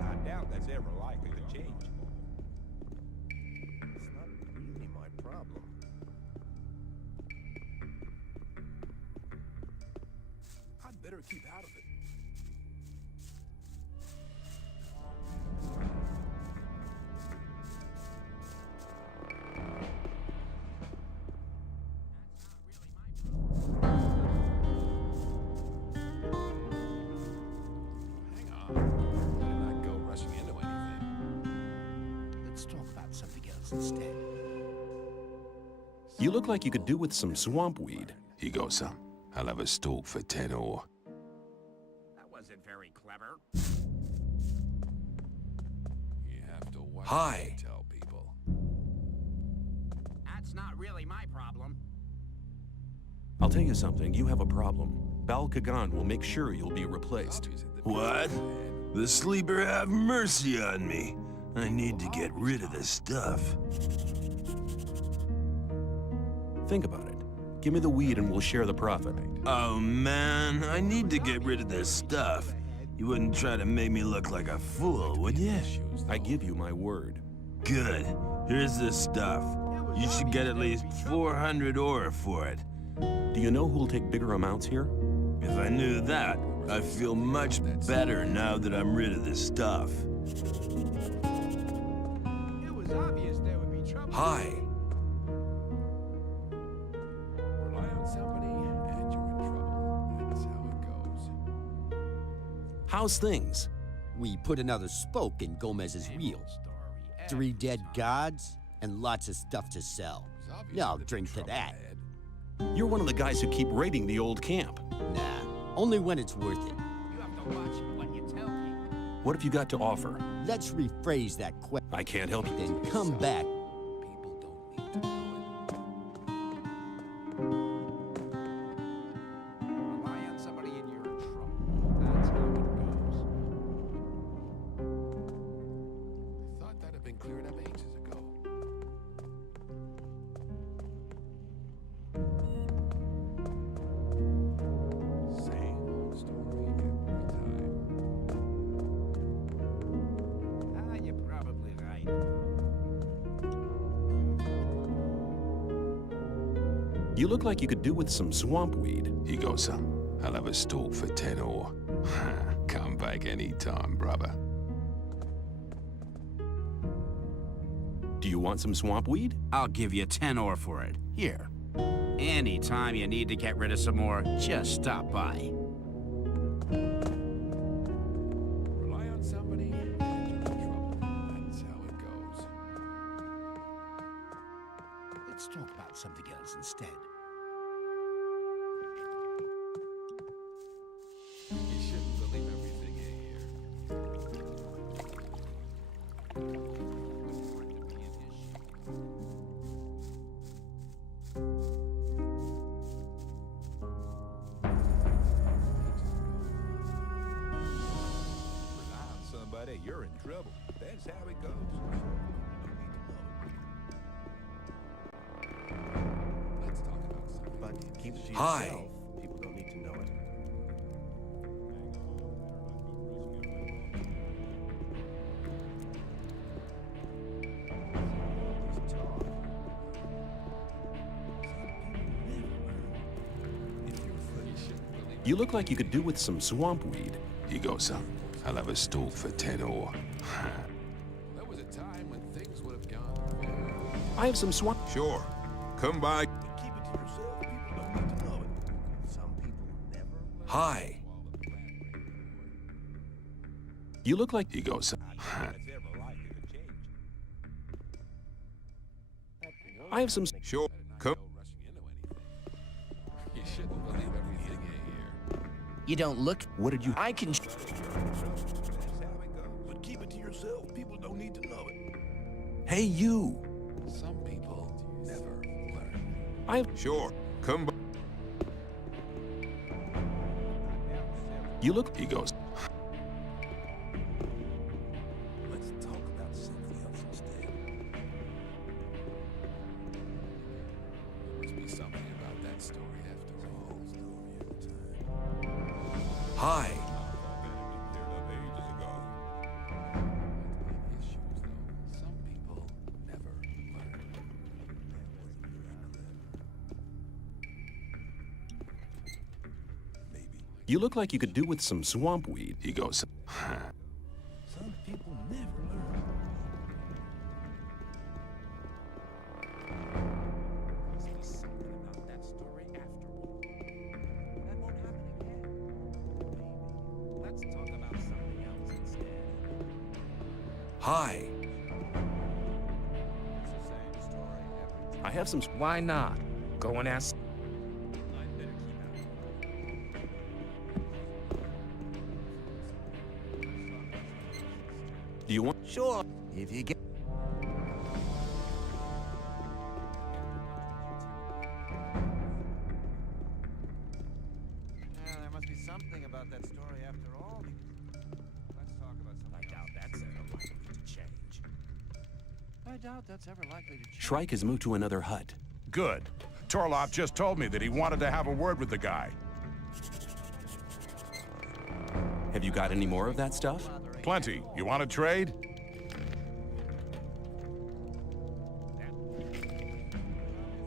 I doubt that's ever likely to change. It's not really my problem. I'd better keep out of it. Let's talk about something else instead. You look like you could do with some swamp weed. Here goes some. I'll have a stalk for 10 ore. That wasn't very clever. You have to watch Hi. what you tell people. That's not really my problem. I'll tell you something. You have a problem. Bal Kagan will make sure you'll be replaced. What? The Sleeper have mercy on me. I need to get rid of this stuff. Think about it. Give me the weed and we'll share the profit. Oh man, I need to get rid of this stuff. You wouldn't try to make me look like a fool, would you? I give you my word. Good. Here's this stuff. You should get at least 400 ore for it. Do you know who'll take bigger amounts here? If I knew that, I'd feel much better now that I'm rid of this stuff. It was obvious there would be trouble. Hi. Rely on somebody and you're in trouble. That's how it goes. How's things? We put another spoke in Gomez's wheel. 3 dead gods and lots of stuff to sell. I'll drink to that. You're one of the guys who keep raiding the old camp. Nah, only when it's worth it. You have to watch what you tell people. What have you got to offer? Let's rephrase that question. I can't help you. Then come back. Rely on somebody and you're in trouble. That's how it goes. I thought that had been cleared up ages ago. Same old story every time. Ah, you're probably right. You look like you could do with some swamp weed. Here goes some. I'll have a stalk for 10 ore. Come back anytime, brother. Do you want some swamp weed? I'll give you 10 ore for it. Here. Anytime you need to get rid of some more, just stop by. Rely on somebody, and you're in trouble. That's how it goes. Let's talk about something else instead. You shouldn't believe everything you hear. Rely on somebody, you're in trouble. That's how it goes. Let's talk about something. But keep it to Hi. yourself. People don't need to know it. You look like you could do with some swamp weed. Here you go, son. I'll have a stool for 10 ore. There was a time when things would have gone. I have some swamp. Sure. Come by. Keep it to yourself. People don't need to know it. Some people never. Hi. You look like Here you go, son. I have some. Sure. Come. You shouldn't believe everything you hear. You don't look. What did you? I can. But keep it to yourself. People don't need to know it. Hey, you. Some people never learn. I have. Sure. Come by. You look. Here you go. Let's talk about something else instead. There must be something about that story after all. Hi. Some people never learn. You look like you could do with some swamp weed. Here you go, son. Some people never learn. Hi. I have some. Why not? Go and ask. Do you want? Sure. If you get... There must be something about that story after all. Let's talk about something. I doubt that's ever likely to change. I doubt that's ever likely to change. Shrike has moved to another hut. Good. Torlop just told me that he wanted to have a word with the guy. Have you got any more of that stuff? Plenty. You want to trade?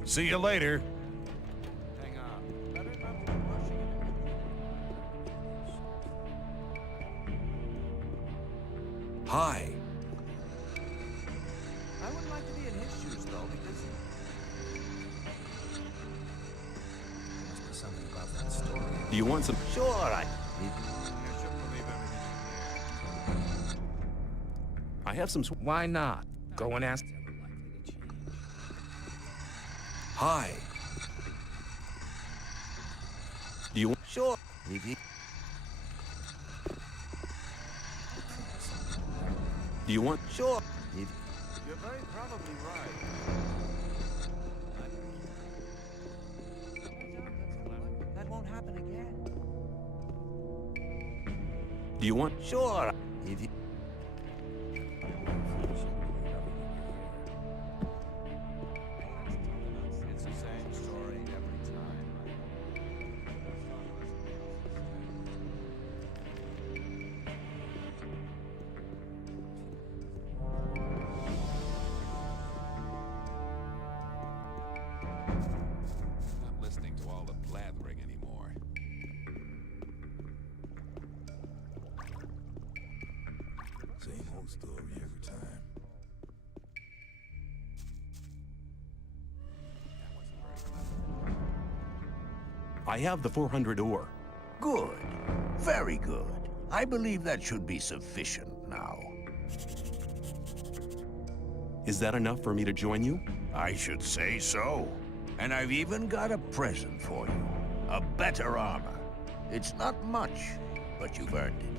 See you later. Hang on. Better not be rushing into Hi. I wouldn't like to be in his shoes, though, because there must be something about that story. Do you want some? Sure, I shouldn't believe everything. I have some. Why not? Go and ask. Hi. Do you want? Sure. If you... Do you want? Sure. If... You're very probably right. That won't happen again. Do you want? Sure. If you... It's the same story every time. I'm not listening to all the blathering anymore. Same old story every time. I have the 400 ore. Good. Very good. I believe that should be sufficient now. Is that enough for me to join you? I should say so. And I've even got a present for you. A better armor. It's not much, but you've earned it.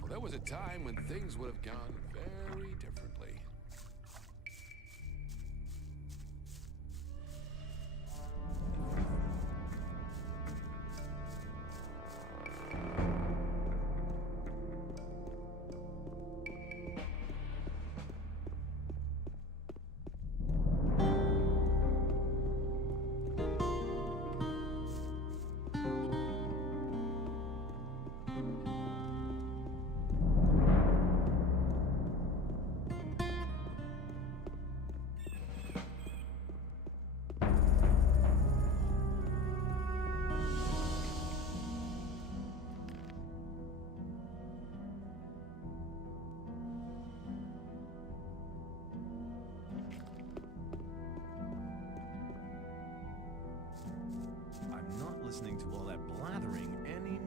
Well, there was a time when things would have gone very differently. I'm not listening to all that blathering anymore.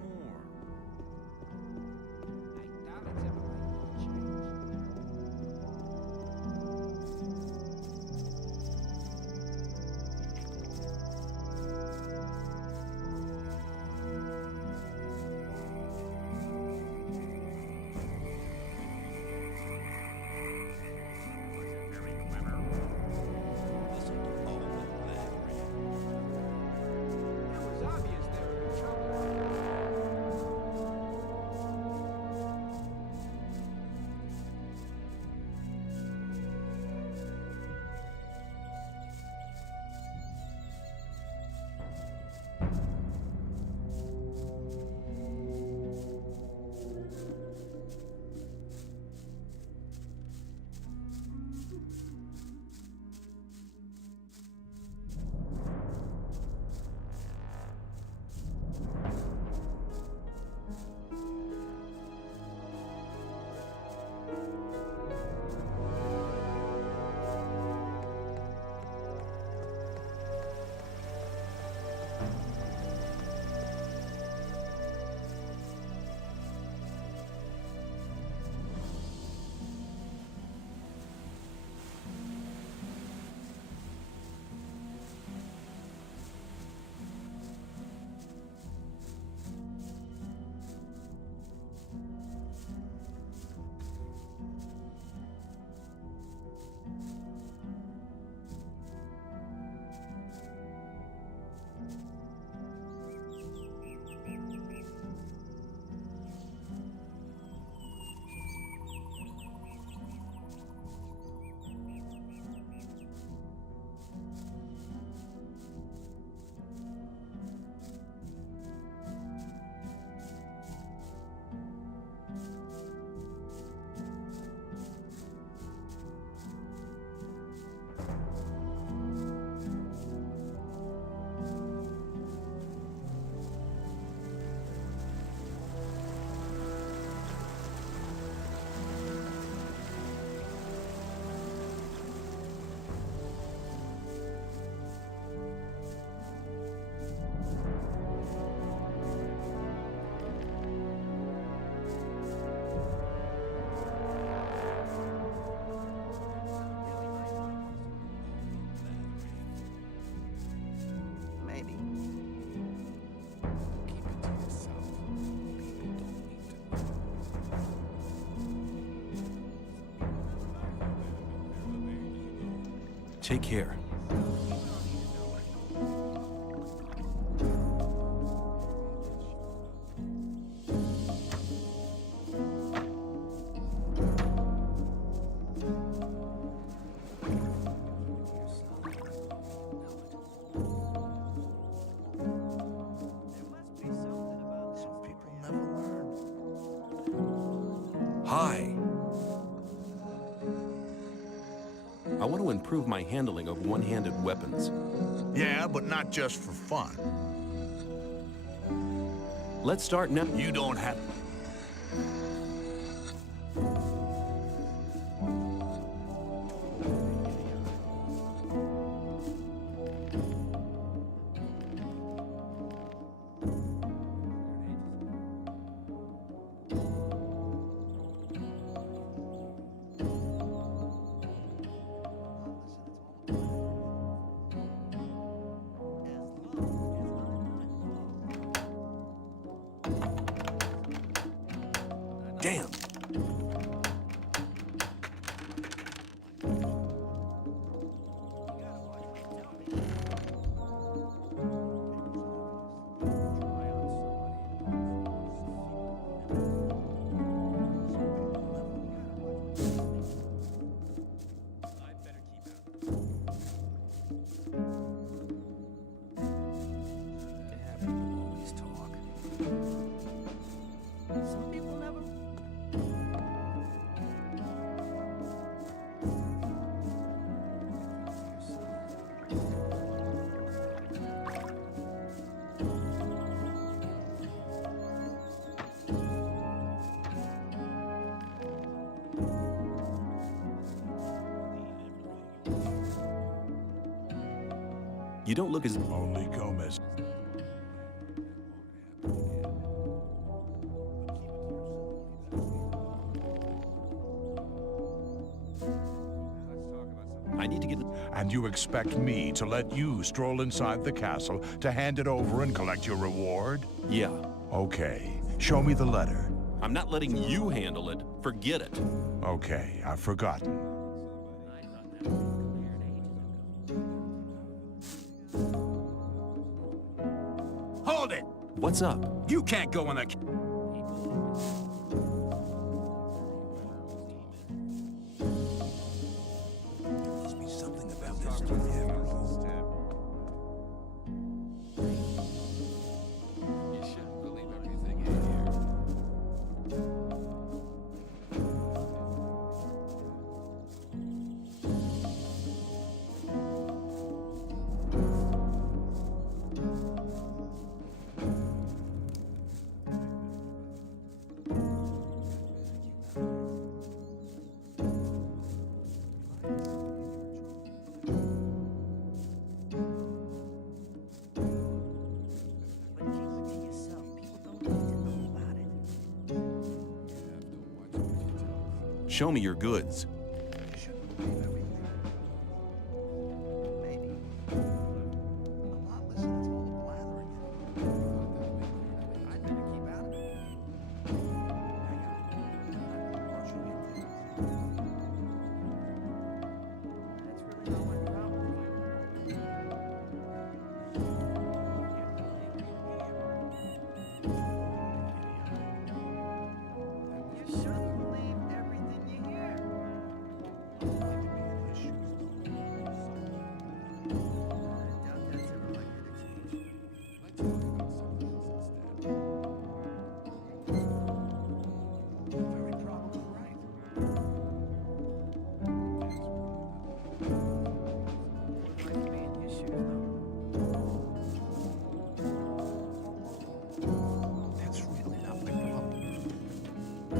Take care. Hi. to improve my handling of one-handed weapons. Yeah, but not just for fun. Let's start now. You don't have... Damn. You don't look as... Only Gomez. I need to get... And you expect me to let you stroll inside the castle to hand it over and collect your reward? Yeah. Okay. Show me the letter. I'm not letting you handle it. Forget it. Okay, I've forgotten. Hold it! What's up? You can't go in the... Must be something about this story. You shouldn't believe everything you hear. Show me your goods.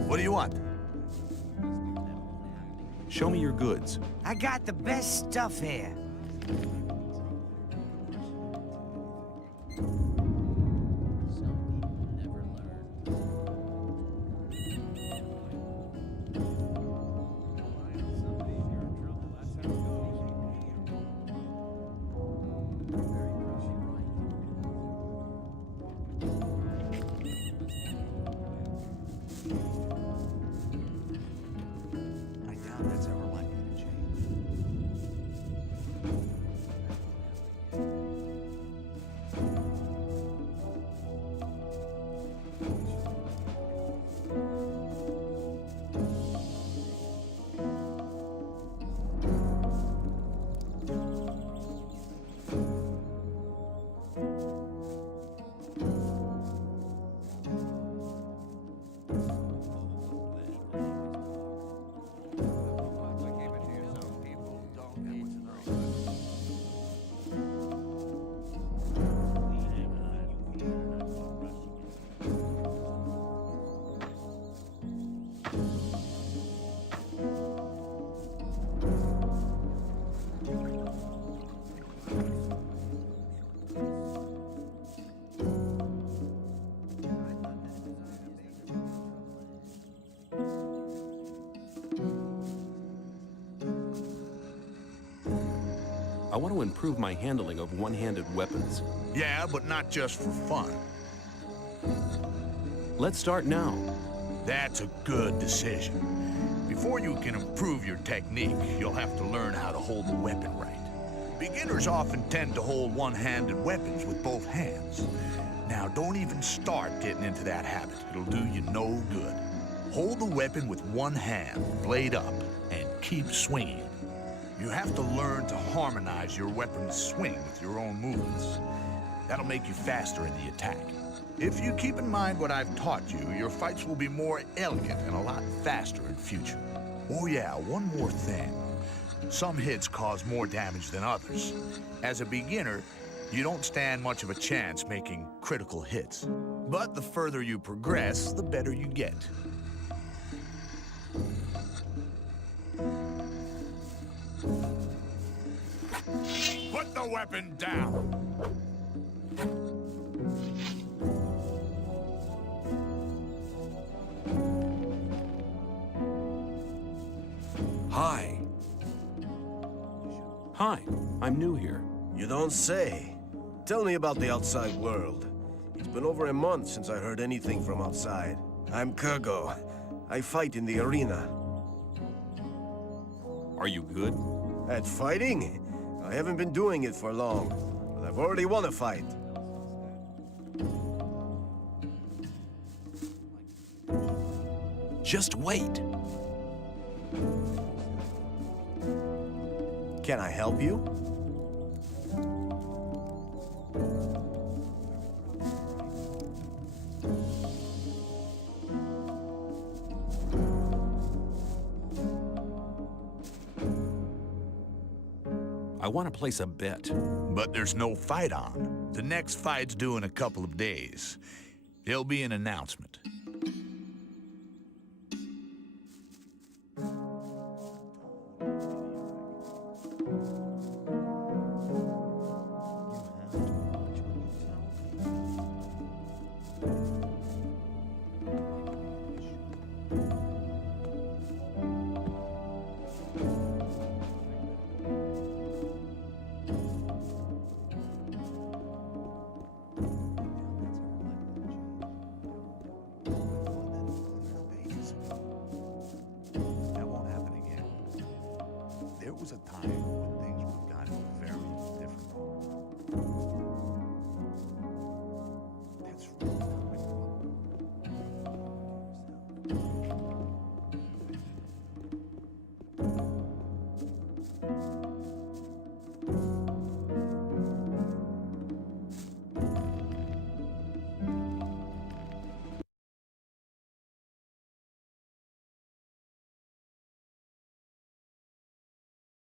What do you want? Show me your goods. I got the best stuff here. want to improve my handling of one-handed weapons. Yeah, but not just for fun. Let's start now. That's a good decision. Before you can improve your technique, you'll have to learn how to hold the weapon right. Beginners often tend to hold one-handed weapons with both hands. Now, don't even start getting into that habit. It'll do you no good. Hold the weapon with one hand, blade up, and keep swinging. You have to learn to harmonize your weapon's swing with your own movements. That'll make you faster in the attack. If you keep in mind what I've taught you, your fights will be more elegant and a lot faster in future. Oh yeah, one more thing. Some hits cause more damage than others. As a beginner, you don't stand much of a chance making critical hits. But the further you progress, the better you get. Put the weapon down! Hi. Hi, I'm new here. You don't say. Tell me about the outside world. It's been over a month since I heard anything from outside. I'm Kurgo. I fight in the arena. Are you good? At fighting? I haven't been doing it for long, but I've already won a fight. Just wait. Can I help you? I want to place a bet. But there's no fight on. The next fight's due in a couple of days. There'll be an announcement.